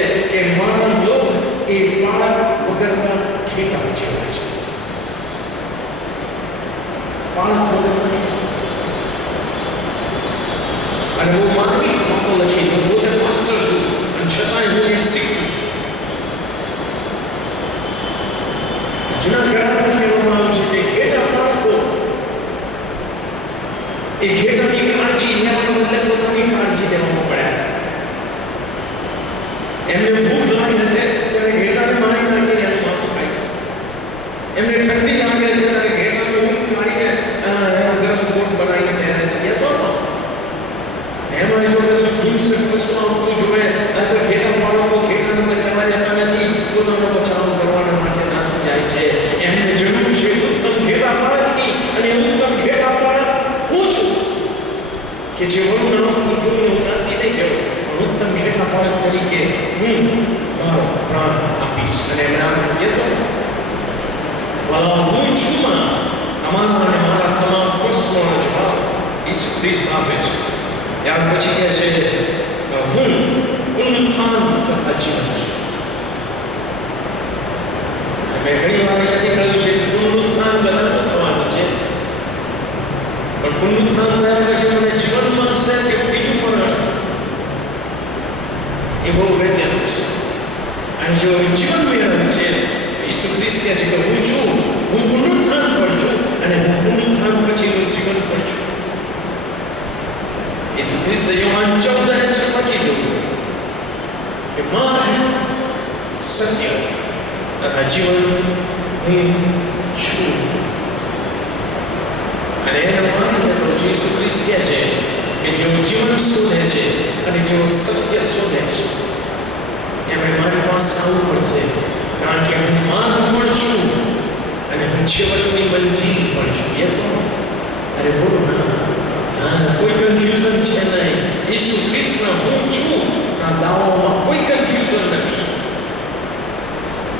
એમને ભૂખ લાગે છે ત્યારે ઘેટાને મારી નાખીને એનું માંસ ખાય છે. એમને ઠંડી લાગે છે ત્યારે ઘેટાનું ઊન કાઢીને ગરમ કોટ બનાવીને પહેરે છે. યસ ઓર નો? એમાં જો કશું હિંસક વસ્તુ આવતું જોવે તો ઘેટા પાડો ઘેટાને બચાવવા જતા નથી, પોતાનો બચાવ કરવાના માટે નાસી જાય છે. એમને જરૂર છે ઉત્તમ ઘેટા પાડકની, અને ઉત્તમ ઘેટા પાડક હું છું કે જે વરુણ આવતું જોઈને હું નાસી નહીં જાઉં, પણ ઉત્તમ ઘેટા પાડક તરીકે હું મારો પ્રાણ આપીશ. અને એમને આમ કહેશો હું છું તમારા અને મારા તમામ પ્રશ્નોનો જવાબ ઈસુ ખ્રિસ્ત આપે છે. ત્યાર પછી કહે છે હું પુનરુત્થાન તથા જીવન છું. મેં ઘણી વાર અહીંયાથી કહ્યું છે પુનરુત્થાન બધાનું થવાનું છે, પણ પુનરુત્થાન થયા પછી મને જીવન મળશે કે બીજું મરણ, એ બહુ અગત્યનું છે. અને જો જીવન મેળવ્યું છે, ઈસુ ખ્રિસ્ત કહે છે કે હું છું, હું પુનરુત્થાન પણ છું, અને હું પુનરુત્થાન પછીનું જીવન પણ છું. ઈસુ ખ્રિસ્તે યોહાન 14:6 કીધું કે માર્ગ, સત્ય તથા જીવન હું છું. અને એના માનીને ઈસુ ખ્રિસ્ત કહે છે કે જેઓ જીવન શોધે છે અને જેઓ સત્ય શોધે છે એમણે મારી પાસે આવવું પડશે, કારણ કે હું માર્ગ પણ છું અને હું છેવટની મંજિલ પણ છું. Yes no? અરે બોલો ના, કોઈ કન્ફ્યુઝન છે નહીં. ઈસુ ખ્રિસ્તના હું છું ના દાવાઓમાં કોઈ કન્ફ્યુઝન નથી.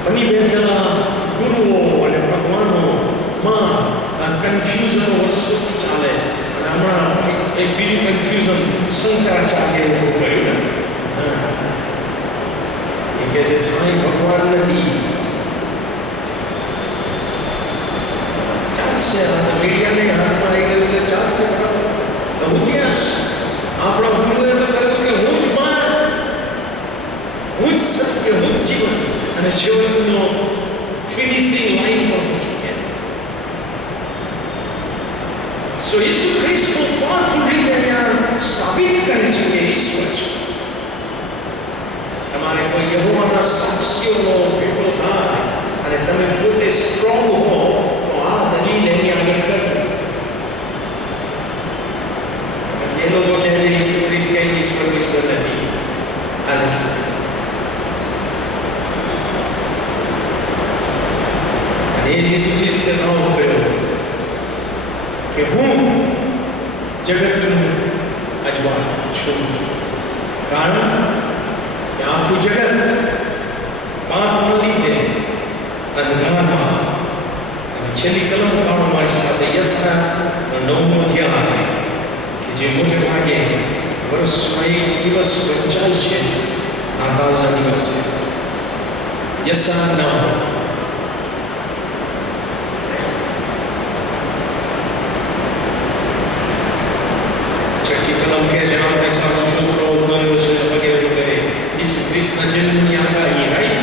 બની બેઠેલા ગુરુઓ અને ભગવાનોમાં આ કન્ફ્યુઝન વર્ષોથી ચાલે છે. અને હમણાં એક બીજું કન્ફ્યુઝન શંકરાચાર્યએ એવું કર્યું ને, એ કહે છે સાંઈ ભગવાન નથી. ચાલશે, મીડિયાને હાથમાં આવી ગયું એટલે ચાલશે. હું ક્યાં આપણા ગુરુએ તો કહ્યું કે હું જ માન, હું જ સત્ય, હું જ જીવન, અને જીવનનો ફિનિશિંગ લાઈન પર હું છું. સો ઈસુ ખ્રિસ્ત પાવરફુલ રીતે અહીંયા સાબિત કરે છે કે ઈશ્વર છે. તમારે કોઈ યહોવાના સાક્ષીઓનો ભેગો થાય અને તમે પોતે સ્ટ્રોંગ હો તો આ દલીલ એની આગળ કરજો. એ લોકો કહે છે ઈસુ ખ્રિસ્ત કઈ ઈશ્વર નથી. અને એ જ ઈસુ ખ્રિસ્તે દાવો કર્યો કે હું જગતનું અજવાળ છું. કારણ કે આખું જગત પાપના લીધે અંધકારમાં, અને છેલ્લી કલમ કાઢો મારી સાથે યશના 9મો અધ્યાય કે જે મોટે ભાગે વર્ષમાં એક દિવસ વંચાય છે, નાતાલના દિવસે. યશના 9 કલમ કે જ્યાં આપણે સારો છોકરો ઉતર્યો છે વગેરે વગેરે ઈસુ ખ્રિસ્તના જન્મની આગાહી, રાઈટ?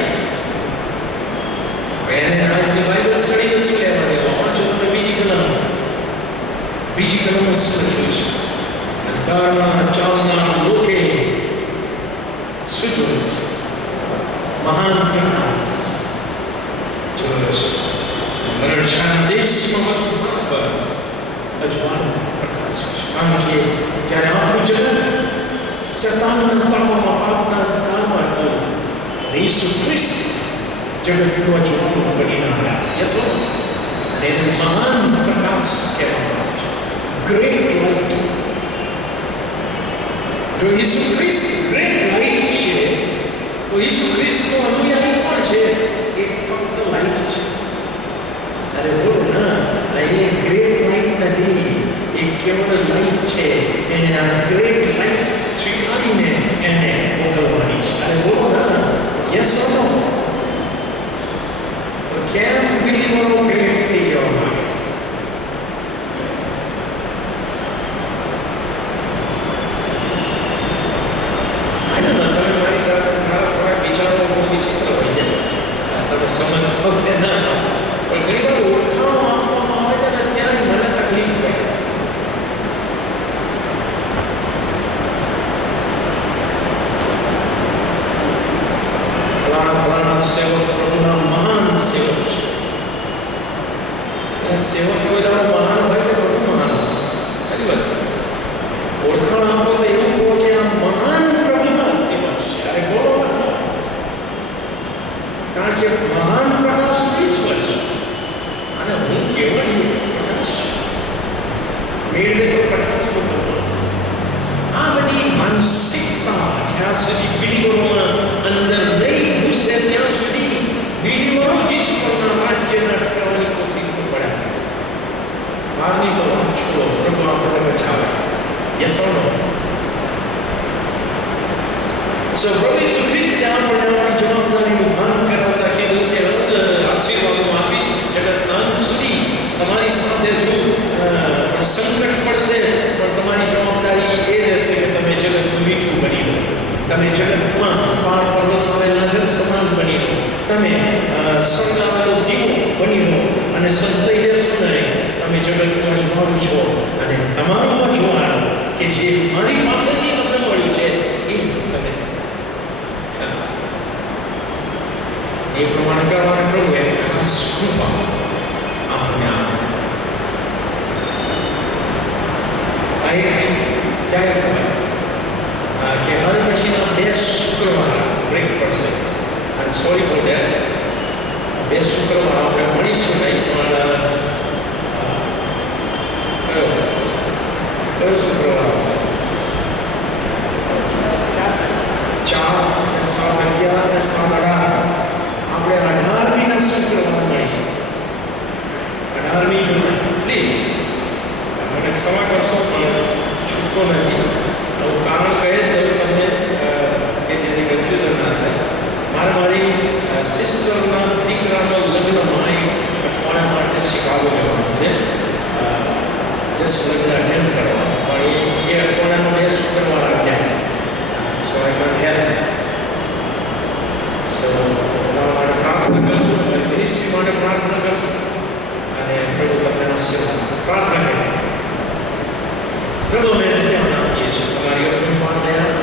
એને આજની બાઇબલ સ્ટડીમાં શું લેવા દેવા? વાંચો તમે બીજી કલમમાં શું લખ્યું છે? અંધકારના ચાલનાર લોકે શું જોયું છે? મહાન પ્રકાશ જોયો છે. મનુષ્યના દેશમાં પર અજવાળનો પ્રકાશ છે. કારણ કે જ્યારે આખું જગત શૈતાનના તાળમાં, પાપના અંધકારમાં હતું, ઈસુ ખ્રિસ્ત જગતનો અજવાળો બનીને આવ્યા. Yes no? અને એને મહાન પ્રકાશ કહેવામાં આવે છે, ગ્રેટ લાઇટ. જો ઈસુ ખ્રિસ્ત ગ્રેટ લાઇટ છે તો ઈસુ ખ્રિસ્તનો અનુયાયી પણ છે, એક ફક્ત લાઇટ છે. અરે બોલો ના, એ ગ્રેટ લાઇટ નથી, એક કેવળ લાઇટ છે. એને આ ગ્રેટ લાઇટ સ્વીકારીને એને મોકલવાની છે. અરે બોલો ના, યસ ઓર નો? તો કેમ બિલીવરો ગ્રેટ થઈ જવા માંગે છે? તમે મારી સાથે મારા થોડા વિચારો બહુ વિચિત્ર હોય છે, તમે સમજ કે ના, પણ ઘણી વાર ઓળખાણો આપવામાં આવે છે ને ત્યારે મને તકલીફ પડે. સેવક બધા મહાન હોય કે બધું મહાન હોય. ખરી વસ્તુ ઓળખાણ આપો તો એવું કહો કે આ મહાન પ્રભુના સેવક છે. અરે બોલો, કારણ કે મહાન પ્રકાશ ઈશ્વર છે અને હું કેવળ પ્રકાશ મેળવે તો પ્રકાશ બધો. આ બધી માનસિકતા જ્યાં સુધી બિલીવરોના અંદર નહીં ઘૂસે ત્યાં સુધી બિલીવરો જ ઈશ્વરના રાજ્યના ઠરવાની કોશિશ પડ્યા છે. બહારની તો વાત છોડો, પ્રભુ આપણને બચાવે. યસ ઓર નો? સો પ્રભુ ઈસુ ખ્રિસ્તે આપણને આપણી જવાબદારીનું ભાન કરાવતા કીધું કે આશીર્વાદ હું આપીશ જગતના અંત સુધી. તમારી સાથે જો સંકટ પડશે પણ તમારી જવાબદારી એ રહેશે કે તમે જગતનું મીઠું બની લો, તમે જગતમાં પાર પર વસાવેલા ઘર સમાન બની લો, તમે સળગાવેલો દીવો બની લો અને સંતાઈ રહેશો નહીં. તમે જગતનું અજવાળું છો અને તમારું અજવાળું કે જે મારી પાસેથી તમને મળ્યું છે એ તમે એ પ્રમાણે કરવાને પ્રભુએ ખાસ કૃપા આપણને આપે. આ એક જાહેર ખબર કે હર પછીના 2 શુક્રવાર બ્રેક પડશે. આઈ એમ સોરી ફોર ધેટ. 2 શુક્રવાર આપણે મળીશું નહીં, પણ કયો શુક્રવાર આવશે? 4, 7, 11 અને 7, 18 આપણે 18મીના શુક્રવાર મળીશું. 18મી જુલાઈ. પ્લીઝ મને ક્ષમા કરશો પણ છૂટકો નથી. હું કારણ કહે તો તમને કે જેની કન્ફ્યુઝન ના થાય. મારી સિસ્ટરના દીકરાના લગ્નમાં એક અઠવાડિયા માટે શિકાગો જવાનું છે. જસ્ટ લગ્ન અટેન્ડ કરવા, પણ એ અઠવાડિયામાં 2 શુક્રવાર આવી જાય છે. સો આઈ કેન હેલ્પ. સો માટે પ્રાર્થના કરશું, મિનિસ્ટ્રી માટે પ્રાર્થના કરશું અને પ્રભુ તમને આશીર્વાદ. પ્રાર્થના કરીએ. પ્રભુ અમે ધન્યવાદ આપીએ છીએ તમારી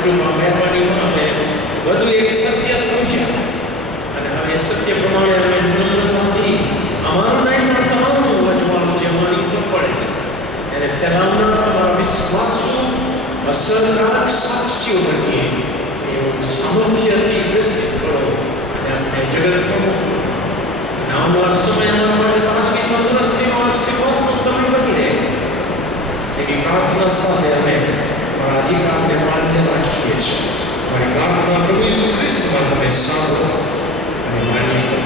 કૃપા મહેરબાનીમાં અમે વધુ એક સત્ય સમજ્યા અને હવે સત્ય પ્રમાણે અમે નમ્રતાથી અમારું નહીં પણ તમારું અજવાળું જે અમારી ઉપર પડે છે એને ફેલાવનાર અમારા વિશ્વાસુ અસરકારક સાક્ષીઓ બનીએ એવું સામર્થ્યથી વિસ્તૃત કરો અને અમને જગતમાં મોકલો. આવનાર સમય અમારા માટે તાજગી તંદુરસ્તીનો આશીર્વાદનો સમય બની રહે એવી પ્રાર્થના સાથે અમે અમારા અધિકારને માન્ય રાખીએ છીએ. અમારી પ્રાર્થના પ્રભુ ઈસુ ખ્રિસ્તમાં તમે સાંભળો અને માન્ય કરો.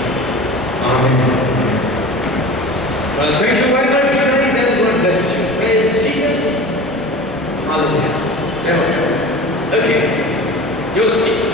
Amen. Well, thank you very much. Good night and God bless you. Praise Jesus. Hallelujah. Okay. You'll see.